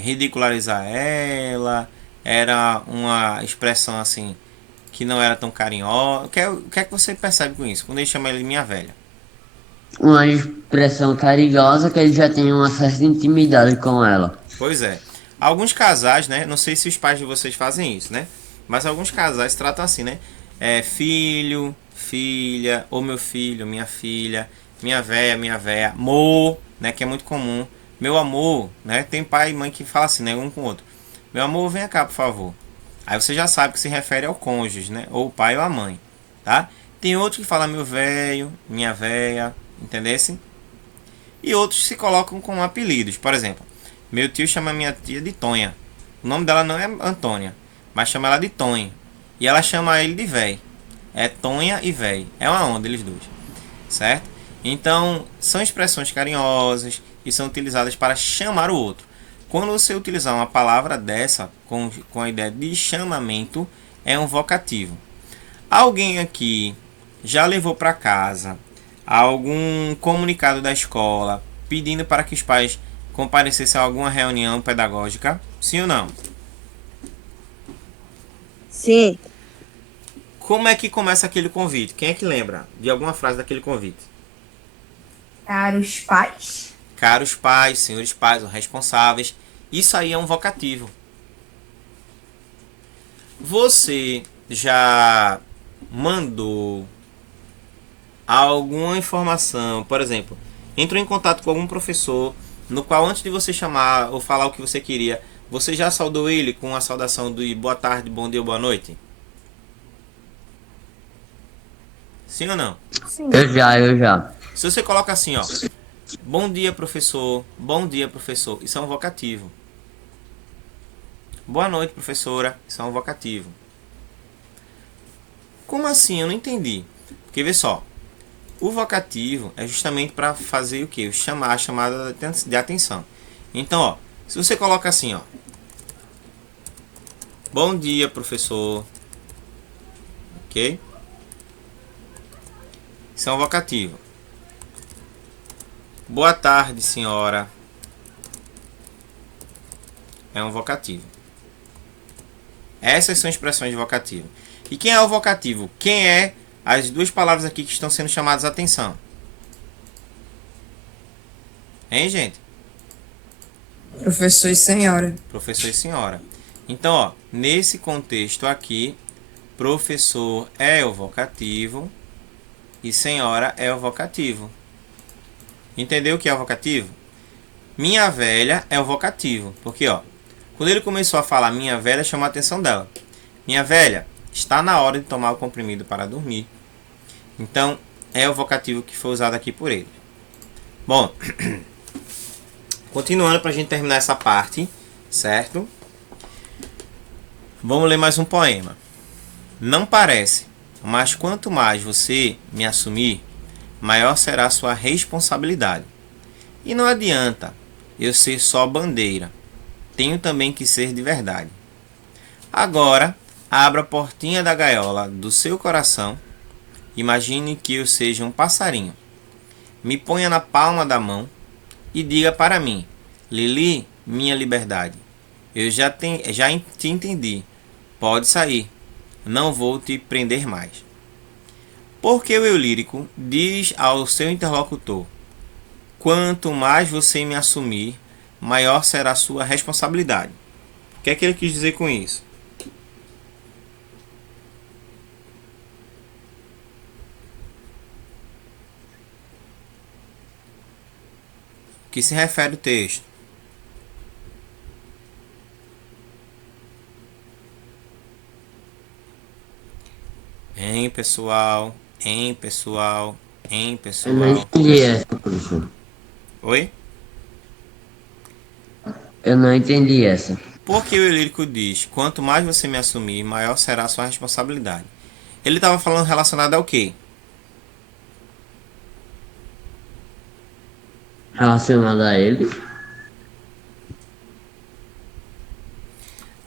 ridicularizar ela, era uma expressão assim que não era tão carinhosa. O que é que você percebe com isso, quando ele chama ele de minha velha? Uma expressão carinhosa que ele já tem uma certa intimidade com ela. Pois é. Alguns casais, né? Não sei se os pais de vocês fazem isso, né? Mas alguns casais tratam assim, né? Filho, filha, ou meu filho, minha filha, minha véia, amor, né? Que é muito comum. Meu amor, né? Tem pai e mãe que fala assim, né? Um com o outro. Meu amor, venha cá, por favor. Aí você já sabe que se refere ao cônjuge, né? Ou o pai ou a mãe, tá? Tem outros que falam meu velho, minha véia, entendesse? E outros se colocam com apelidos. Por exemplo, meu tio chama minha tia de Tonha. O nome dela não é Antônia, mas chama ela de Tonha. E ela chama ele de véi. É Tonha e véi. É uma onda, eles dois. Certo? Então, são expressões carinhosas e são utilizadas para chamar o outro. Quando você utilizar uma palavra dessa com a ideia de chamamento, é um vocativo. Alguém aqui já levou para casa algum comunicado da escola pedindo para que os pais comparecessem a alguma reunião pedagógica? Sim ou não? Sim. Como é que começa aquele convite? Quem é que lembra de alguma frase daquele convite? Caros pais. Caros pais, senhores pais ou responsáveis. Isso aí é um vocativo. Você já mandou alguma informação, por exemplo, entrou em contato com algum professor, no qual antes de você chamar ou falar o que você queria, você já saudou ele com a saudação de boa tarde, bom dia, boa noite? Sim ou não? Sim. Eu já. Se você coloca assim, ó, bom dia, professor, isso é um vocativo. Boa noite, professora, isso é um vocativo. Como assim? Eu não entendi. Porque vê só, o vocativo é justamente para fazer o que? Chamar a chamada de atenção. Então, ó, se você coloca assim, ó, bom dia, professor, ok? Isso é um vocativo. Boa tarde, senhora. É um vocativo. Essas são expressões de vocativo. E quem é o vocativo? Quem é as duas palavras aqui que estão sendo chamadas a atenção? Hein, gente? Professor e senhora. Professor e senhora. Então, ó, nesse contexto aqui, professor é o vocativo e senhora é o vocativo. Entendeu o que é o vocativo? Minha velha é o vocativo. Porque, ó, quando ele começou a falar minha velha, chamou a atenção dela. Minha velha, está na hora de tomar o comprimido para dormir. Então, é o vocativo que foi usado aqui por ele. Bom, continuando para a gente terminar essa parte, certo? Vamos ler mais um poema. Não parece, mas quanto mais você me assumir, maior será a sua responsabilidade. E não adianta eu ser só bandeira. Tenho também que ser de verdade. Agora, abra a portinha da gaiola do seu coração. Imagine que eu seja um passarinho. Me ponha na palma da mão e diga para mim: Lili, minha liberdade. Eu já te entendi. Pode sair. Não vou te prender mais. Porque o eu lírico diz ao seu interlocutor: quanto mais você me assumir, maior será a sua responsabilidade. O que é que ele quis dizer com isso? O que se refere o texto? Hein, pessoal? Hein, pessoal? Hein, Eu não pessoal? entendi essa, professor. Oi? Eu não entendi essa. Porque o eu lírico diz: quanto mais você me assumir, maior será a sua responsabilidade. Ele estava falando relacionado ao quê? Relacionado a ele?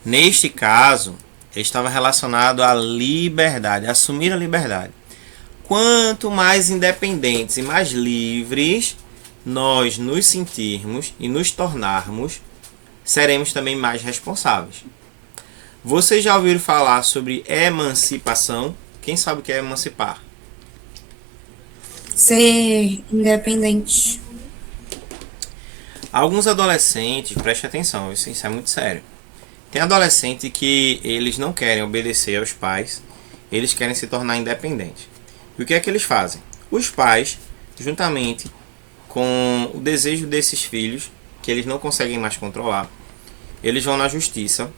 Neste caso, ele estava relacionado à liberdade, assumir a liberdade. Quanto mais independentes e mais livres nós nos sentirmos e nos tornarmos, seremos também mais responsáveis. Vocês já ouviram falar sobre emancipação? Quem sabe o que é emancipar? Ser independente. Alguns adolescentes, preste atenção, isso é muito sério. Tem adolescente que eles não querem obedecer aos pais, eles querem se tornar independentes. E o que é que eles fazem? Os pais, juntamente com o desejo desses filhos, que eles não conseguem mais controlar, eles vão na justiça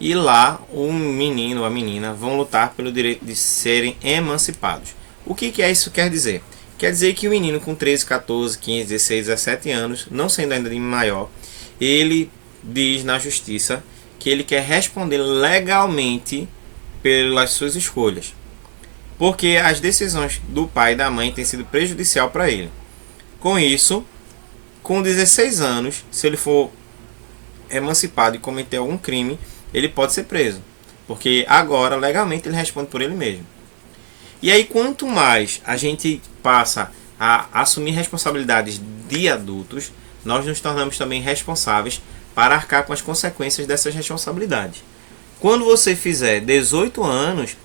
e lá o menino ou a menina vão lutar pelo direito de serem emancipados. O que é isso quer dizer? Quer dizer que o menino com 13, 14, 15, 16, 17 anos, não sendo ainda de maior, ele diz na justiça que ele quer responder legalmente pelas suas escolhas. Porque as decisões do pai e da mãe têm sido prejudicial para ele. Com isso, com 16 anos, se ele for emancipado e cometer algum crime, ele pode ser preso. Porque agora, legalmente, ele responde por ele mesmo. E aí, quanto mais a gente passa a assumir responsabilidades de adultos, nós nos tornamos também responsáveis para arcar com as consequências dessas responsabilidades. Quando você fizer 18 anos,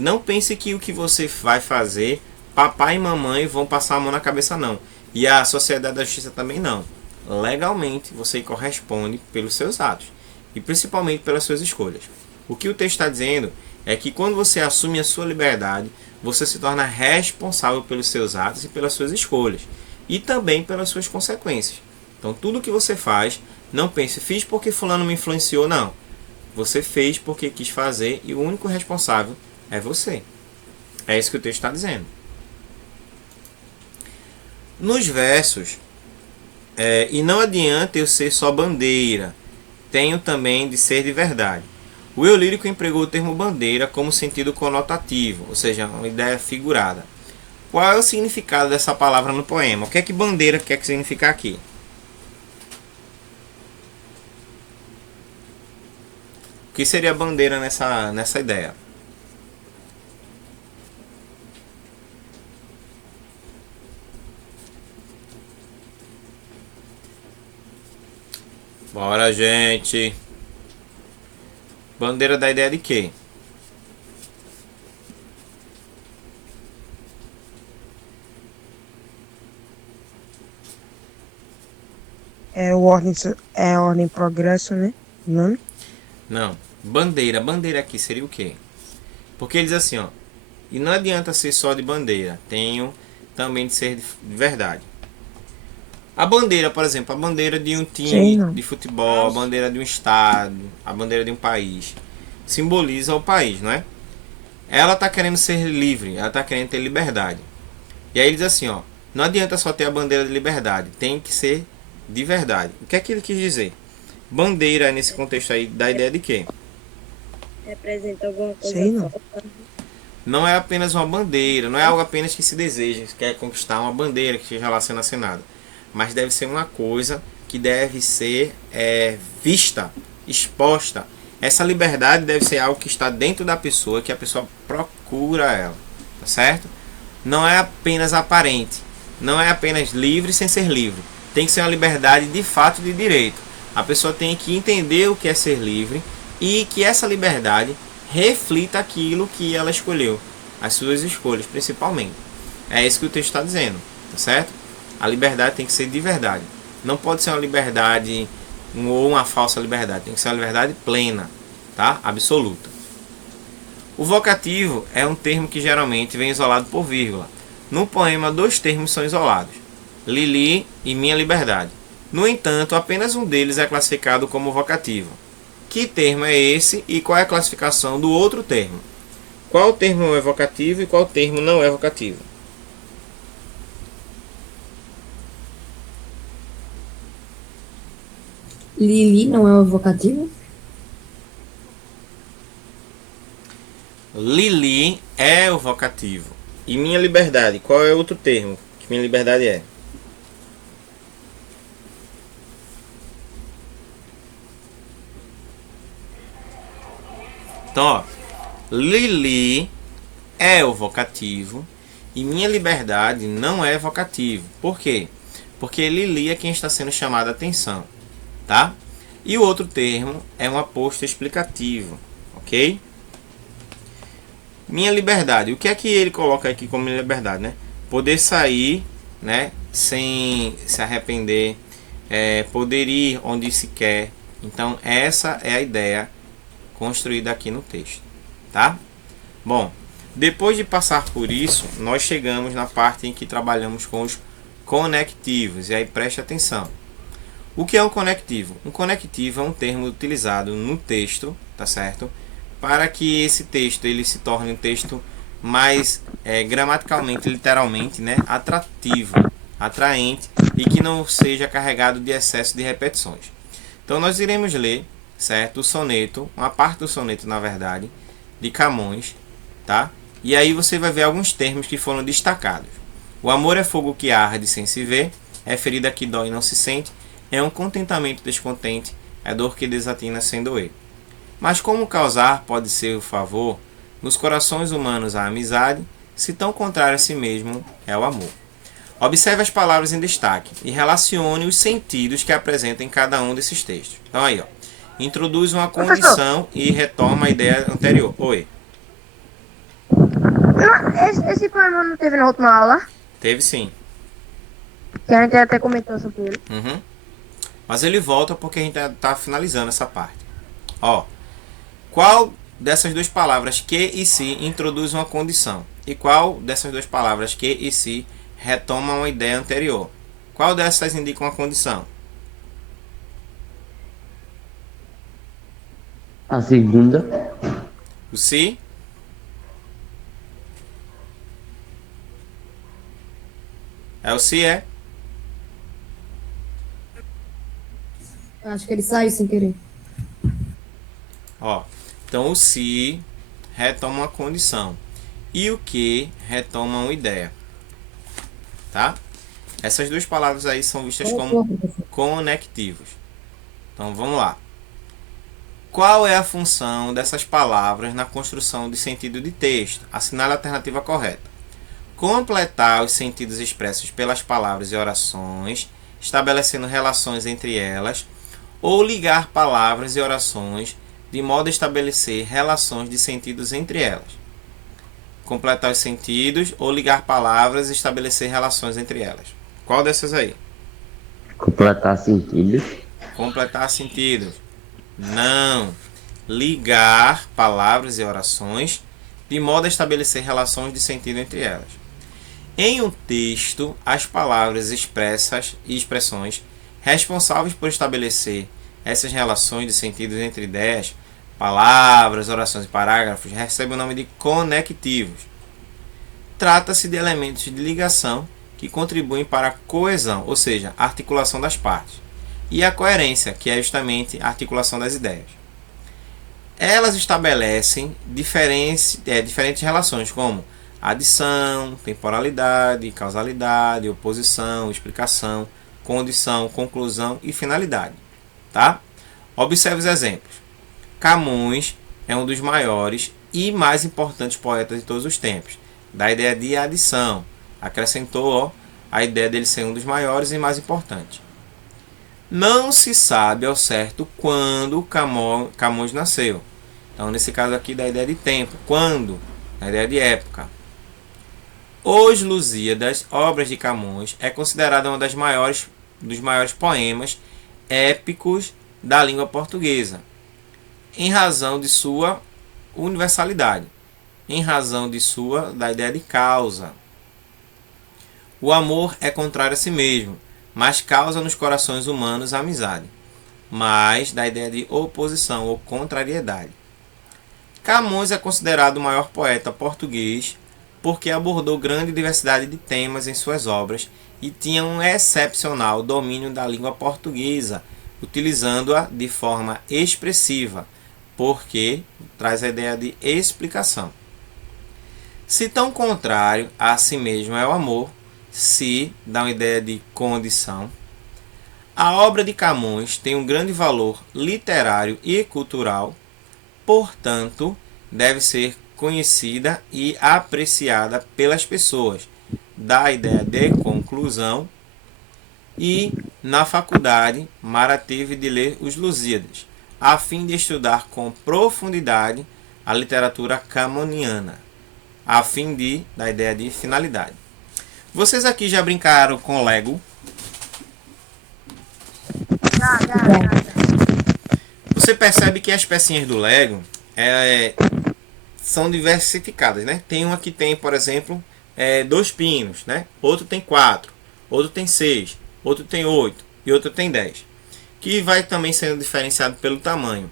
não pense que o que você vai fazer, papai e mamãe vão passar a mão na cabeça, não. E a sociedade da justiça também não. Legalmente, você corresponde pelos seus atos. E principalmente pelas suas escolhas. O que o texto está dizendo é que quando você assume a sua liberdade, você se torna responsável pelos seus atos e pelas suas escolhas. E também pelas suas consequências. Então, tudo que você faz, não pense, fiz porque fulano me influenciou, não. Você fez porque quis fazer e o único responsável é você. É isso que o texto está dizendo. Nos versos, e não adianta eu ser só bandeira, tenho também de ser de verdade. O eu lírico empregou o termo bandeira como sentido conotativo, ou seja, uma ideia figurada. Qual é o significado dessa palavra no poema? O que é que bandeira quer que significar aqui? O que seria bandeira nessa ideia? Bora, gente. Bandeira da ideia de quê? É o ordem, é a ordem progresso, né? Não? Não. Bandeira. Bandeira aqui seria o quê? Porque ele diz assim, ó. E não adianta ser só de bandeira. Tenho também de ser de verdade. A bandeira, por exemplo, a bandeira de um Sei time não. de futebol, a bandeira de um estado, a bandeira de um país, simboliza o país, não é? Ela está querendo ser livre, ela está querendo ter liberdade. E aí ele diz assim, ó, não adianta só ter a bandeira de liberdade, tem que ser de verdade. O que é que ele quis dizer? Bandeira, nesse contexto aí, dá a ideia de quê? Representa alguma Sei coisa não. forte. Não é apenas uma bandeira, não é algo apenas que se deseja, que quer conquistar uma bandeira que esteja lá sendo assinada. Mas deve ser uma coisa que deve ser vista, exposta. Essa liberdade deve ser algo que está dentro da pessoa, que a pessoa procura ela, tá certo? Não é apenas aparente, não é apenas livre sem ser livre. Tem que ser uma liberdade de fato de direito. A pessoa tem que entender o que é ser livre e que essa liberdade reflita aquilo que ela escolheu, as suas escolhas principalmente. É isso que o texto está dizendo, tá certo? A liberdade tem que ser de verdade. Não pode ser uma liberdade ou uma falsa liberdade. Tem que ser uma liberdade plena, tá? Absoluta. O vocativo é um termo que geralmente vem isolado por vírgula. No poema, 2 termos são isolados: Lili e minha liberdade. No entanto, apenas um deles é classificado como vocativo. Que termo é esse e qual é a classificação do outro termo? Qual termo é vocativo e qual termo não é vocativo? Lili não é o vocativo? Lili é o vocativo. E minha liberdade, qual é outro termo que minha liberdade é? Então, ó, Lili é o vocativo e minha liberdade não é vocativo. Por quê? Porque Lili é quem está sendo chamada a atenção, tá? E o outro termo é um aposto explicativo, ok? Minha liberdade, o que é que ele coloca aqui como minha liberdade, né? Poder sair, né, sem se arrepender, poder ir onde se quer. Então essa é a ideia construída aqui no texto, tá? Bom, depois de passar por isso, nós chegamos na parte em que trabalhamos com os conectivos, e aí preste atenção. O que é um conectivo? Um conectivo é um termo utilizado no texto, tá certo? Para que esse texto ele se torne um texto mais gramaticalmente, literalmente, né, atrativo, atraente e que não seja carregado de excesso de repetições. Então nós iremos ler, certo, o soneto, uma parte do soneto, na verdade, de Camões, tá? E aí você vai ver alguns termos que foram destacados. O amor é fogo que arde sem se ver, é ferida que dói e não se sente, é um contentamento descontente, é dor que desatina sem doer. Mas como causar pode ser o favor, nos corações humanos a amizade, se tão contrário a si mesmo é o amor. Observe as palavras em destaque e relacione os sentidos que apresenta em cada um desses textos. Então aí, ó, introduz uma condição e retoma a ideia anterior. Oi. Não, esse poema não teve na última aula, Teve sim. que a gente até comentou sobre ele. Uhum. Mas ele volta porque a gente está finalizando essa parte. Ó, qual dessas duas palavras que e se introduz uma condição? E qual dessas duas palavras que e se retoma uma ideia anterior? Qual dessas indica uma condição? A segunda. O se? É o se, é? Acho que ele saiu sem querer. Ó, então o se retoma uma condição e o que retoma uma ideia, tá? Essas duas palavras aí são vistas como conectivos. Então vamos lá. Qual é a função dessas palavras na construção de sentido de texto? Assinale a alternativa correta. Completar os sentidos expressos pelas palavras e orações, estabelecendo relações entre elas, ou ligar palavras e orações de modo a estabelecer relações de sentidos entre elas. Completar os sentidos ou ligar palavras e estabelecer relações entre elas. Qual dessas aí? Completar sentidos. Completar sentidos. Não. Ligar palavras e orações de modo a estabelecer relações de sentido entre elas. Em um texto, as palavras expressas e expressões responsáveis por estabelecer essas relações de sentido entre ideias, palavras, orações e parágrafos, recebem o nome de conectivos. Trata-se de elementos de ligação que contribuem para a coesão, ou seja, a articulação das partes, e a coerência, que é justamente a articulação das ideias. Elas estabelecem diferentes relações, como adição, temporalidade, causalidade, oposição, explicação, condição, conclusão e finalidade. Tá? Observe os exemplos. Camões é um dos maiores e mais importantes poetas de todos os tempos, da ideia de adição. Acrescentou a ideia dele ser um dos maiores e mais importantes. Não se sabe ao certo quando Camões nasceu. Então, nesse caso aqui, da ideia de tempo. Quando? Da ideia de época. Os Lusíadas, obras de Camões, é considerada uma dos maiores poemas épicos da língua portuguesa, em razão de sua universalidade, em razão da ideia de causa. O amor é contrário a si mesmo, mas causa nos corações humanos a amizade, mas da ideia de oposição ou contrariedade. Camões é considerado o maior poeta português porque abordou grande diversidade de temas em suas obras e tinha um excepcional domínio da língua portuguesa, utilizando-a de forma expressiva, porque traz a ideia de explicação. Se tão contrário a si mesmo é o amor, se dá uma ideia de condição, a obra de Camões tem um grande valor literário e cultural, portanto, deve ser conhecida e apreciada pelas pessoas, dá a ideia de conclusão, e na faculdade Mara teve de ler os Lusíadas, a fim de estudar com profundidade a literatura camoniana, a fim de da ideia de finalidade. Vocês aqui já brincaram com Lego? Você percebe que as pecinhas do Lego são diversificadas, né? Tem uma que tem, por exemplo, 2 pinos, né? Outro tem 4, outro tem 6, outro tem 8 e outro tem 10. Que vai também sendo diferenciado pelo tamanho.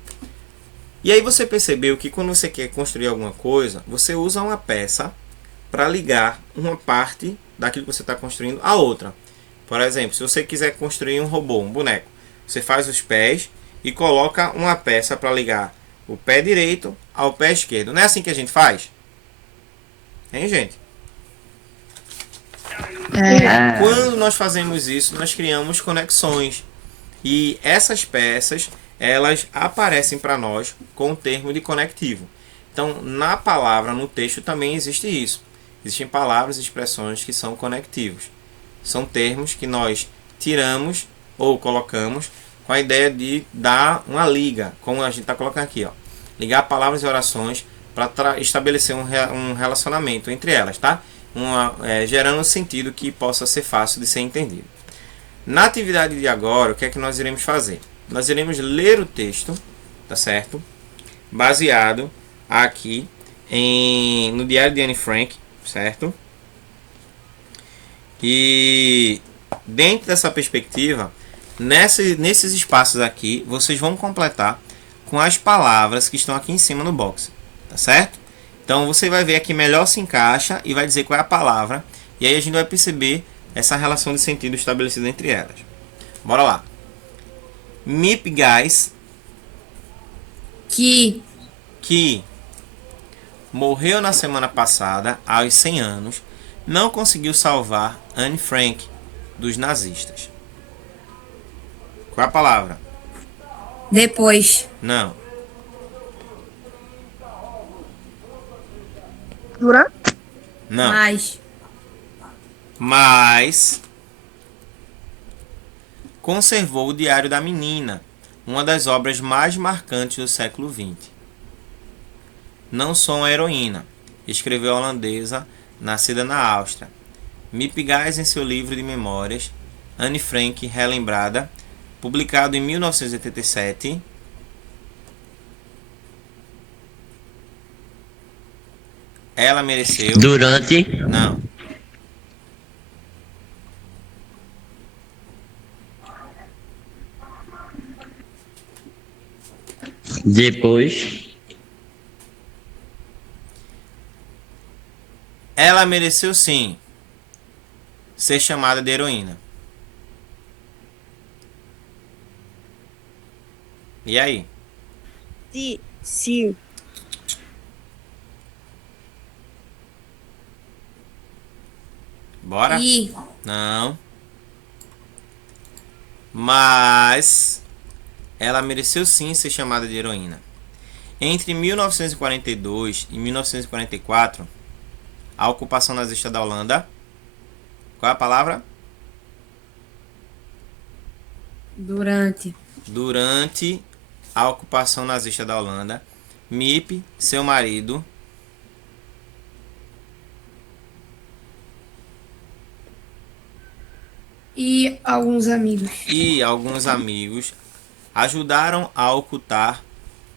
E aí você percebeu que quando você quer construir alguma coisa, você usa uma peça para ligar uma parte daquilo que você está construindo à outra. Por exemplo, se você quiser construir um robô, um boneco, você faz os pés e coloca uma peça para ligar o pé direito ao pé esquerdo. Não é assim que a gente faz? Hein, gente? Quando nós fazemos isso, nós criamos conexões. E essas peças, elas aparecem para nós com o termo de conectivo. Então, na palavra, no texto, também existe isso. Existem palavras e expressões que são conectivos. São termos que nós tiramos ou colocamos com a ideia de dar uma liga, como a gente está colocando aqui, ó. Ligar palavras e orações para estabelecer um relacionamento entre elas, tá? Gerando um sentido que possa ser fácil de ser entendido. Na atividade de agora, o que é que nós iremos fazer? Nós iremos ler o texto, tá certo? Baseado aqui no Diário de Anne Frank, certo? E dentro dessa perspectiva, nesses espaços aqui, vocês vão completar com as palavras que estão aqui em cima no box, tá certo? Então você vai ver aqui melhor se encaixa e vai dizer qual é a palavra, e aí a gente vai perceber essa relação de sentido estabelecida entre elas. Bora lá. Mip Guys Que morreu na semana passada aos 100 anos, não conseguiu salvar Anne Frank dos nazistas. Qual é a palavra? depois, Não. Durante? Não. mas, conservou o Diário da Menina, uma das obras mais marcantes do século XX. Não sou uma heroína, escreveu a holandesa, nascida na Áustria. Mip Guys, em seu livro de memórias, Anne Frank Relembrada, publicado em 1987. Ela mereceu... Durante. Não. Depois. Ela mereceu sim ser chamada de heroína. E aí? Sim. Bora? E Não. Mas ela mereceu sim ser chamada de heroína. Entre 1942 e 1944, a ocupação nazista da Holanda. Qual é a palavra? durante. Durante a ocupação nazista da Holanda, Miep, seu marido, E alguns amigos. e alguns amigos ajudaram a ocultar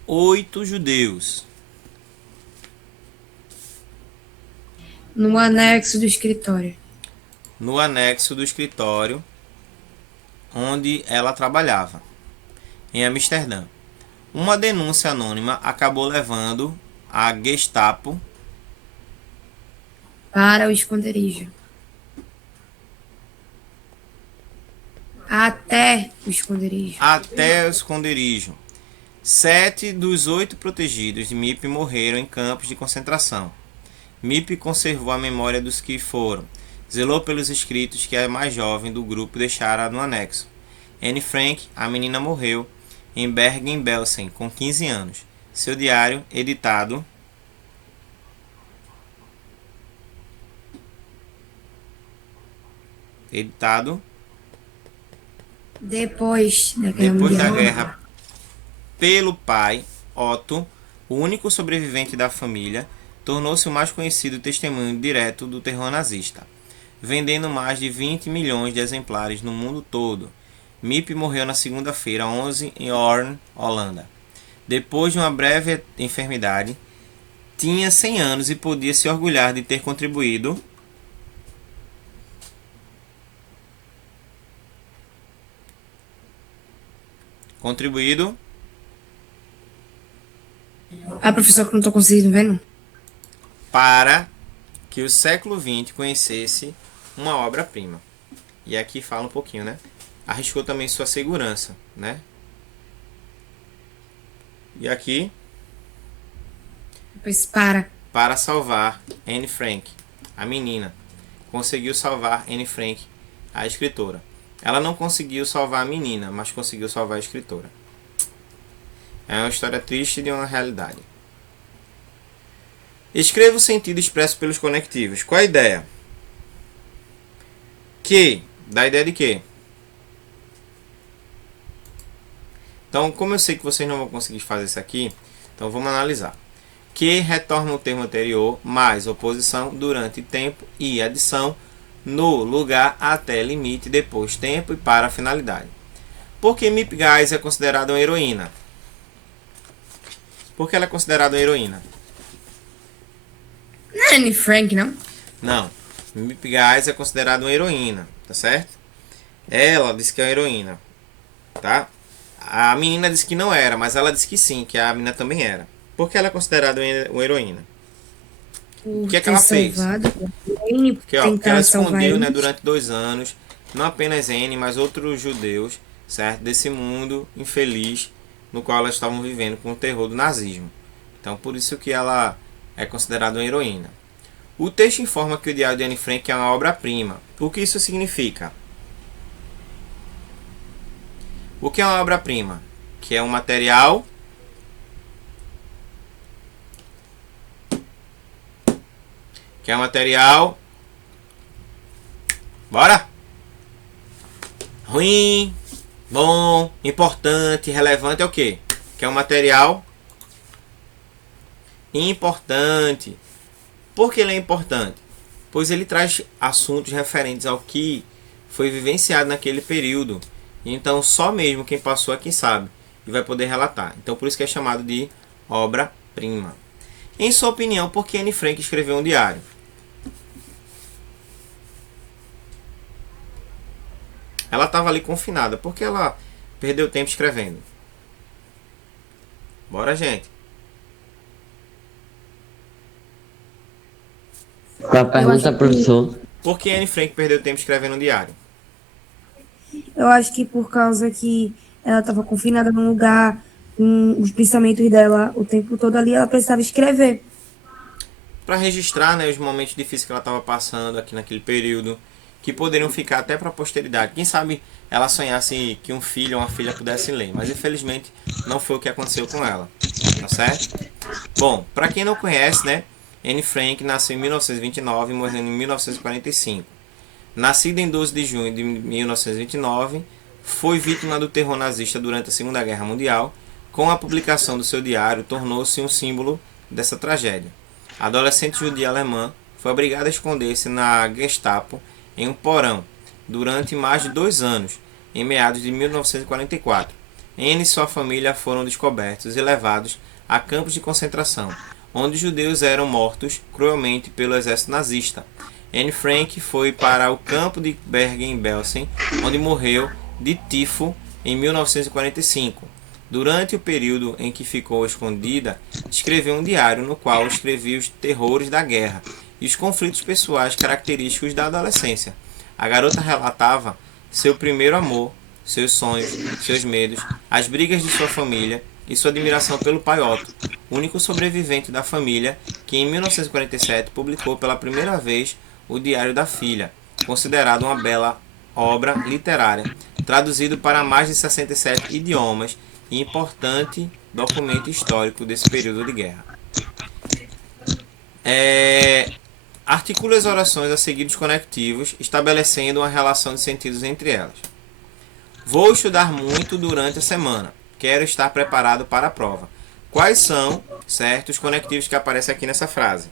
8 judeus No anexo do escritório. no anexo do escritório onde ela trabalhava, em Amsterdã. Uma denúncia anônima acabou levando a Gestapo Para o esconderijo. Até o esconderijo. até o esconderijo. 7 dos 8 protegidos de Miep morreram em campos de concentração. Miep conservou a memória dos que foram. Zelou pelos escritos que a mais jovem do grupo deixara no anexo. Anne Frank, a menina, morreu em Bergen-Belsen com 15 anos. Seu diário, editado Depois da Guerra depois da Mundial. guerra pelo pai, Otto, o único sobrevivente da família, tornou-se o mais conhecido testemunho direto do terror nazista, vendendo mais de 20 milhões de exemplares no mundo todo. Miep morreu na segunda-feira, 11, em Hoorn, Holanda. Depois de uma breve enfermidade, tinha 100 anos e podia se orgulhar de ter contribuído Professor, que não tô conseguindo ver, não. para que o século XX conhecesse uma obra-prima. E aqui fala um pouquinho, né? Arriscou também sua segurança, né? E aqui, Depois para. salvar Anne Frank, a menina. Conseguiu salvar Anne Frank, a escritora. Ela não conseguiu salvar a menina, mas conseguiu salvar a escritora. É uma história triste de uma realidade. Escreva o sentido expresso pelos conectivos. Qual a ideia? Dá ideia de quê? Então, como eu sei que vocês não vão conseguir fazer isso aqui, então vamos analisar. Que retorna o termo anterior, mais oposição, durante tempo e adição, no lugar, até limite, depois tempo e para a finalidade. Por que Miep Gais é considerada uma heroína? Por que ela é considerada uma heroína? Não é Anne Frank, não? Não. Miep Gais é considerada uma heroína, tá certo? Ela disse que é uma heroína, tá? A menina disse que não era, mas ela disse que sim, que a menina também era. Por que ela é considerada uma heroína? O que é que ela fez? Porque, ó, porque ela escondeu, né, durante 2 anos, não apenas N, mas outros judeus, certo? Desse mundo infeliz no qual elas estavam vivendo com o terror do nazismo. Então, por isso que ela é considerada uma heroína. O texto informa que o Diário de Anne Frank é uma obra-prima. O que isso significa? O que é uma obra-prima? Que é um material bora? Ruim, bom, importante, relevante é o quê? Que é um material importante. Por que ele é importante? Pois ele traz assuntos referentes ao que foi vivenciado naquele período. Então só mesmo quem passou é quem sabe e vai poder relatar. Então por isso que é chamado de obra-prima. Em sua opinião, por que Anne Frank escreveu um diário? Ela estava ali confinada. Por que ela perdeu tempo escrevendo? Bora, gente. Qual a pergunta, professor? Por que Anne Frank perdeu tempo escrevendo um diário? Eu acho que por causa que ela estava confinada num lugar, com os pensamentos dela o tempo todo ali, ela precisava escrever. Para registrar, né, os momentos difíceis que ela estava passando aqui naquele período, que poderiam ficar até para a posteridade. Quem sabe ela sonhasse que um filho ou uma filha pudesse ler, mas infelizmente não foi o que aconteceu com ela, tá certo? Bom, para quem não conhece, né, Anne Frank nasceu em 1929 e morreu em 1945. Nascida em 12 de junho de 1929, foi vítima do terror nazista durante a Segunda Guerra Mundial. Com a publicação do seu diário, tornou-se um símbolo dessa tragédia. A adolescente judia alemã foi obrigada a esconder-se na Gestapo em um porão durante mais de 2 anos, em meados de 1944. Anne e sua família foram descobertos e levados a campos de concentração, onde os judeus eram mortos cruelmente pelo exército nazista. Anne Frank foi para o campo de Bergen-Belsen, onde morreu de tifo em 1945. Durante o período em que ficou escondida, escreveu um diário no qual escrevia os terrores da guerra e os conflitos pessoais característicos da adolescência. A garota relatava seu primeiro amor, seus sonhos, seus medos, as brigas de sua família e sua admiração pelo pai Otto, único sobrevivente da família, que em 1947 publicou pela primeira vez o Diário da Filha, considerado uma bela obra literária, traduzido para mais de 67 idiomas e importante documento histórico desse período de guerra. Articula as orações a seguir dos conectivos, estabelecendo uma relação de sentidos entre elas. Vou estudar muito durante a semana. Quero estar preparado para a prova. Quais são, certo, os conectivos que aparecem aqui nessa frase?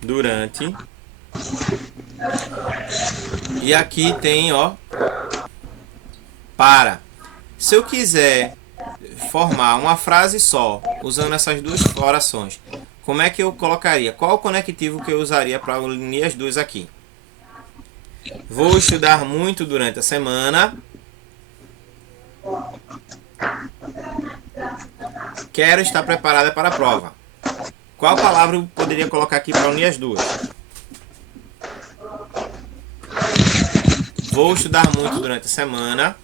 Durante. E aqui tem, ó, para. Se eu quiser formar uma frase só, usando essas duas orações, como é que eu colocaria? Qual o conectivo que eu usaria para unir as duas aqui? Vou estudar muito durante a semana. Quero estar preparada para a prova. Qual palavra eu poderia colocar aqui para unir as duas? Vou estudar muito durante a semana.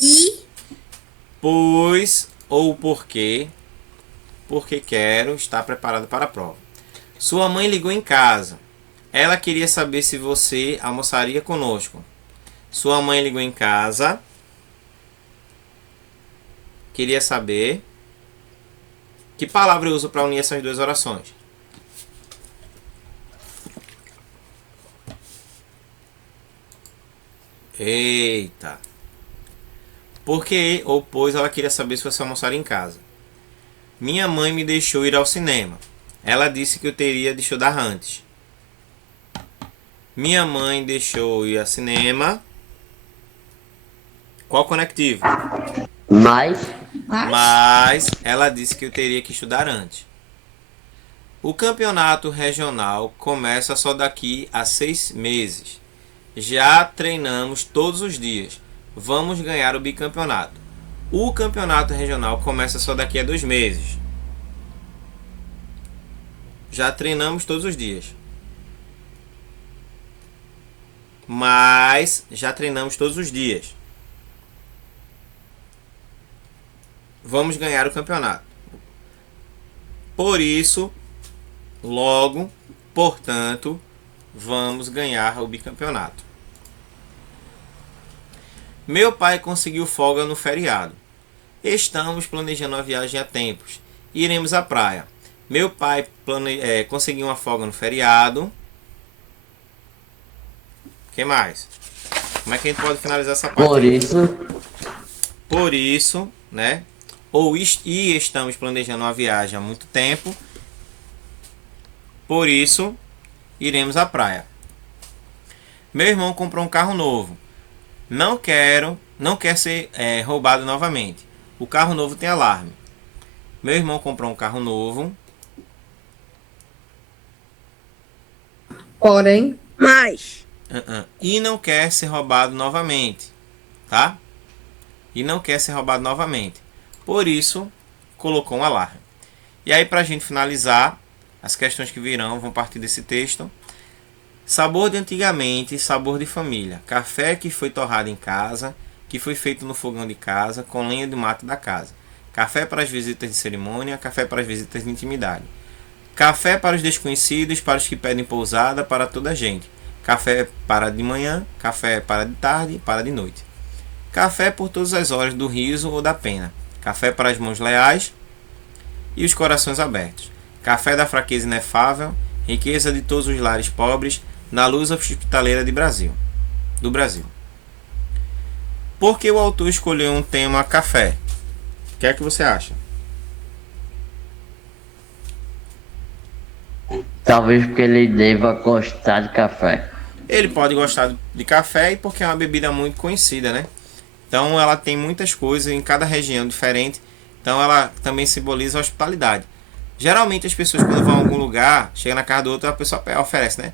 E Pois ou porque quero estar preparado para a prova. Sua mãe ligou em casa. Ela queria saber se você almoçaria conosco. Sua mãe ligou em casa. Queria saber. Que palavra eu uso para unir essas duas orações? Eita. Porque ou pois ela queria saber se você almoçaria em casa. Minha mãe me deixou ir ao cinema. Ela disse que eu teria de estudar antes. Minha mãe deixou ir ao cinema. Qual conectivo? Mas ela disse que eu teria que estudar antes. O campeonato regional começa só daqui a 6 meses. Já treinamos todos os dias. Vamos ganhar o bicampeonato. O campeonato regional começa só daqui a 2 meses. Já treinamos todos os dias. Mas já treinamos todos os dias. Vamos ganhar o campeonato. Por isso, logo, portanto, vamos ganhar o bicampeonato. Meu pai conseguiu folga no feriado. Estamos planejando a viagem há tempos. Iremos à praia. Meu pai conseguiu uma folga no feriado. O que mais? Como é que a gente pode finalizar essa parte? Por isso, Por isso, né? E estamos planejando uma viagem há muito tempo. Por isso, iremos à praia. Meu irmão comprou um carro novo. Não quer ser roubado novamente. O carro novo tem alarme. Meu irmão comprou um carro novo. Porém, E não quer ser roubado novamente. Tá? E não quer ser roubado novamente. Por isso, colocou um alarme. E aí, para a gente finalizar, as questões que virão vão partir desse texto. Sabor de antigamente, sabor de família. Café que foi torrado em casa, que foi feito no fogão de casa, com lenha de mato da casa. Café para as visitas de cerimônia, café para as visitas de intimidade. Café para os desconhecidos, para os que pedem pousada, para toda a gente. Café para de manhã, café para de tarde, para de noite. Café por todas as horas do riso ou da pena. Café para as mãos leais e os corações abertos. Café da fraqueza inefável, riqueza de todos os lares pobres, na luz hospitaleira do Brasil. Por que o autor escolheu um tema café? O que é que você acha? Talvez porque ele deva gostar de café. Ele pode gostar de café e porque é uma bebida muito conhecida, né? Então ela tem muitas coisas em cada região diferente. Então ela também simboliza a hospitalidade. Geralmente as pessoas quando vão a algum lugar, chega na casa do outro, a pessoa oferece, né?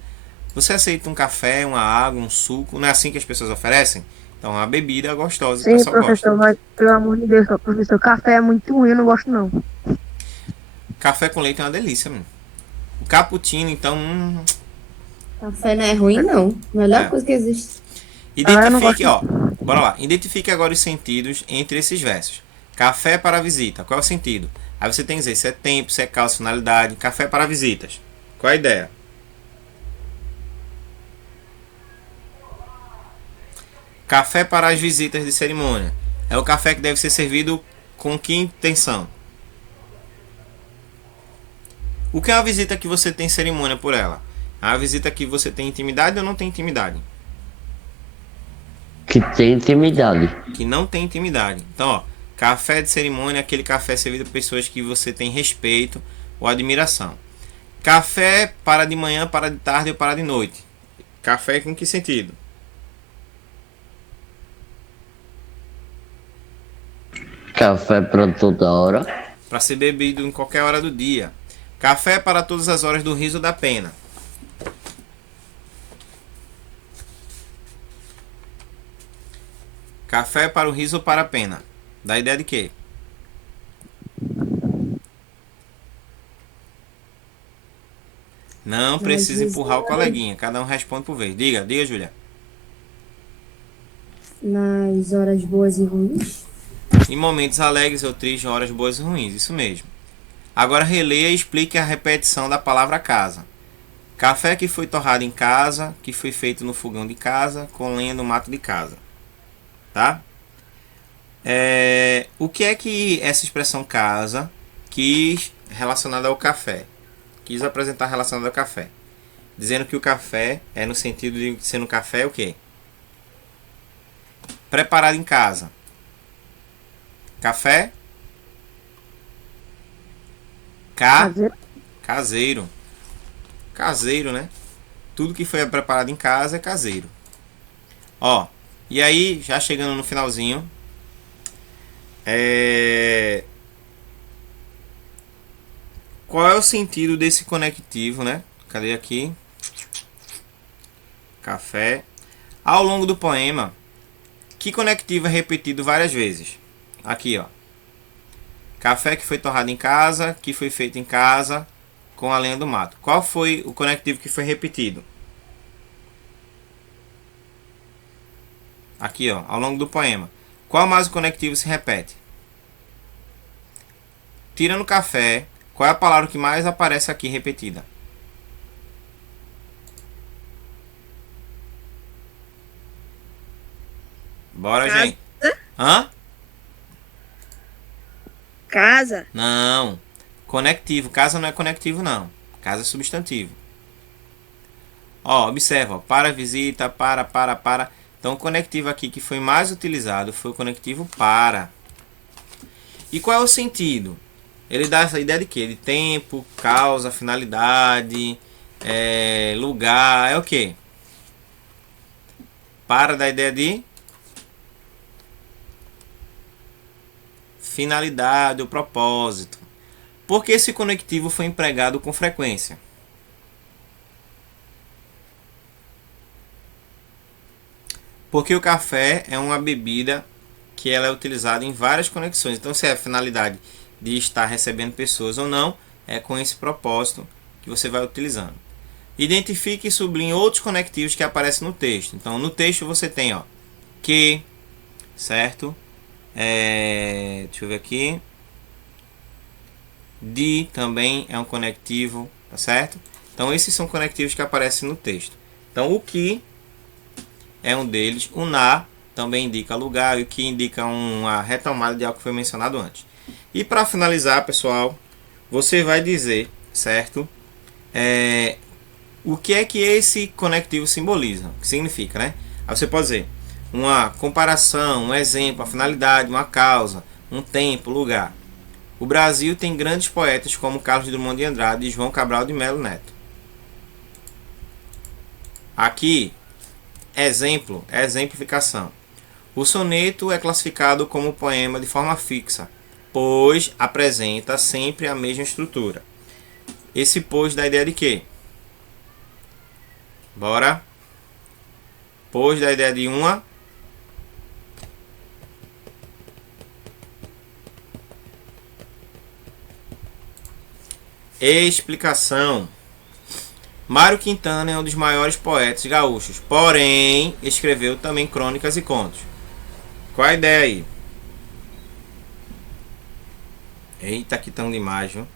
Você aceita um café, uma água, um suco? Não é assim que as pessoas oferecem? Então é uma bebida gostosa e o Sim, pessoal professor, gosta. mas pelo amor de Deus, professor, café é muito ruim, eu não gosto não. Café com leite é uma delícia, mano. O cappuccino, então... café não é ruim, não. Melhor É. coisa que existe. Identifique, bora lá. Identifique agora os sentidos entre esses versos. Café para visita, qual é o sentido? Aí você tem que dizer se é tempo, se é causa, finalidade. Café para visitas. Qual é a ideia? Café para as visitas de cerimônia. É o café que deve ser servido com que intenção? O que é uma visita que você tem cerimônia por ela? É uma visita que você tem intimidade ou não tem intimidade? Que tem intimidade. Que não tem intimidade. Então, ó, café de cerimônia é aquele café servido por pessoas que você tem respeito ou admiração. Café para de manhã, para de tarde ou para de noite. Café com que sentido? Café para toda hora. Para ser bebido em qualquer hora do dia. Café para todas as horas do riso ou da pena. Café para o riso ou para a pena. Dá ideia de quê? Não precisa empurrar o coleguinha. Cada um responde por vez. Diga, Júlia. Nas horas boas e ruins. Em momentos alegres ou tristes, horas boas e ruins. Isso mesmo. Agora releia e explique a repetição da palavra casa. Café que foi torrado em casa, que foi feito no fogão de casa, com lenha no mato de casa. Tá? O que é que essa expressão casa quis relacionada ao café? Quis apresentar relacionado ao café. Dizendo que o café é no sentido de ser no café o quê? Preparado em casa. Café? Caseiro. Caseiro, né? Tudo que foi preparado em casa é caseiro. Ó, e aí, já chegando no finalzinho. Qual é o sentido desse conectivo, né? Cadê aqui? Café. Ao longo do poema, que conectivo é repetido várias vezes? Aqui, ó. Café que foi torrado em casa, que foi feito em casa, com a lenha do mato. Qual foi o conectivo que foi repetido? Aqui, ó, ao longo do poema. Qual mais o conectivo se repete? Tirando café, qual é a palavra que mais aparece aqui repetida? Bora, Casa. gente. Hã? Casa. Não. Conectivo. Casa não é conectivo, não. Casa é substantivo. Ó, observa. Ó. Para, visita, para. Então, o conectivo aqui que foi mais utilizado foi o conectivo para. E qual é o sentido? Ele dá essa ideia de quê? De tempo, causa, finalidade, lugar, é o quê? Para da ideia de finalidade ou propósito. Por que esse conectivo foi empregado com frequência? Porque o café é uma bebida que ela é utilizada em várias conexões. Então, se é a finalidade de estar recebendo pessoas ou não, é com esse propósito que você vai utilizando. Identifique e sublinhe outros conectivos que aparecem no texto. Então, no texto você tem, ó, que, certo? Deixa eu ver aqui. De também é um conectivo, tá certo? Então, esses são conectivos que aparecem no texto. Então, o que é um deles. O na também indica lugar e o que indica uma retomada de algo que foi mencionado antes. E para finalizar, pessoal, você vai dizer, certo? O que é que esse conectivo simboliza? O que significa, né? Aí você pode dizer uma comparação, um exemplo, a finalidade, uma causa, um tempo, lugar. O Brasil tem grandes poetas como Carlos Drummond de Andrade e João Cabral de Melo Neto. Aqui, exemplo, exemplificação. O soneto é classificado como poema de forma fixa, pois apresenta sempre a mesma estrutura. Esse pois dá a ideia de quê? Bora? Pois dá a ideia de uma explicação. Mário Quintana é um dos maiores poetas gaúchos, porém escreveu também crônicas e contos. Qual a ideia aí? Eita, que tão demais, viu?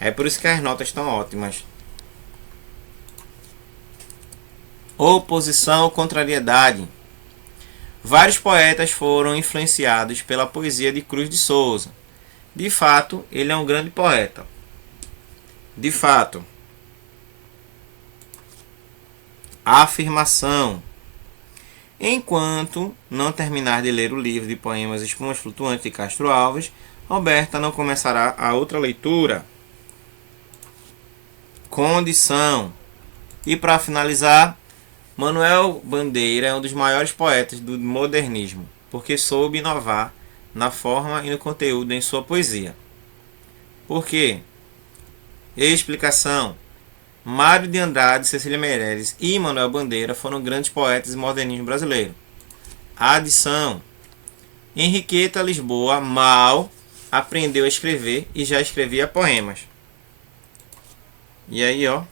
É por isso que as notas estão ótimas. Oposição, contrariedade. Vários poetas foram influenciados pela poesia de Cruz de Souza. De fato, ele é um grande poeta. De fato. Afirmação. Enquanto não terminar de ler o livro de poemas Espumas Flutuantes de Castro Alves, Roberta não começará a outra leitura. Condição. E para finalizar, Manuel Bandeira é um dos maiores poetas do modernismo, porque soube inovar na forma e no conteúdo em sua poesia. Por quê? Explicação. Mário de Andrade, Cecília Meirelles e Manuel Bandeira foram grandes poetas do modernismo brasileiro. Adição. Henriqueta Lisboa mal aprendeu a escrever e já escrevia poemas. E aí, ó.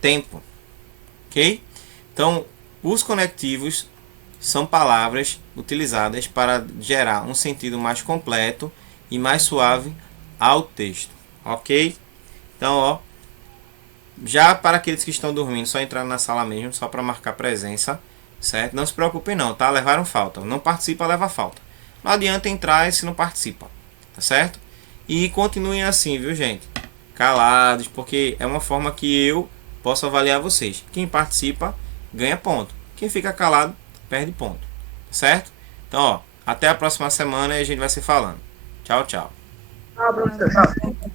Tempo. Ok? Então, os conectivos são palavras utilizadas para gerar um sentido mais completo e mais suave ao texto. Ok? Então, ó. Já para aqueles que estão dormindo, só entrar na sala mesmo, só para marcar presença. Certo? Não se preocupem não, tá? Levaram falta. Não participa, leva falta. Não adianta entrar se não participa. Tá certo? E continuem assim, viu, gente? Calados, porque é uma forma que eu posso avaliar vocês. Quem participa, ganha ponto. Quem fica calado, perde ponto. Certo? Então, ó. Até a próxima semana e a gente vai se falando. Tchau, tchau. Tchau, professor.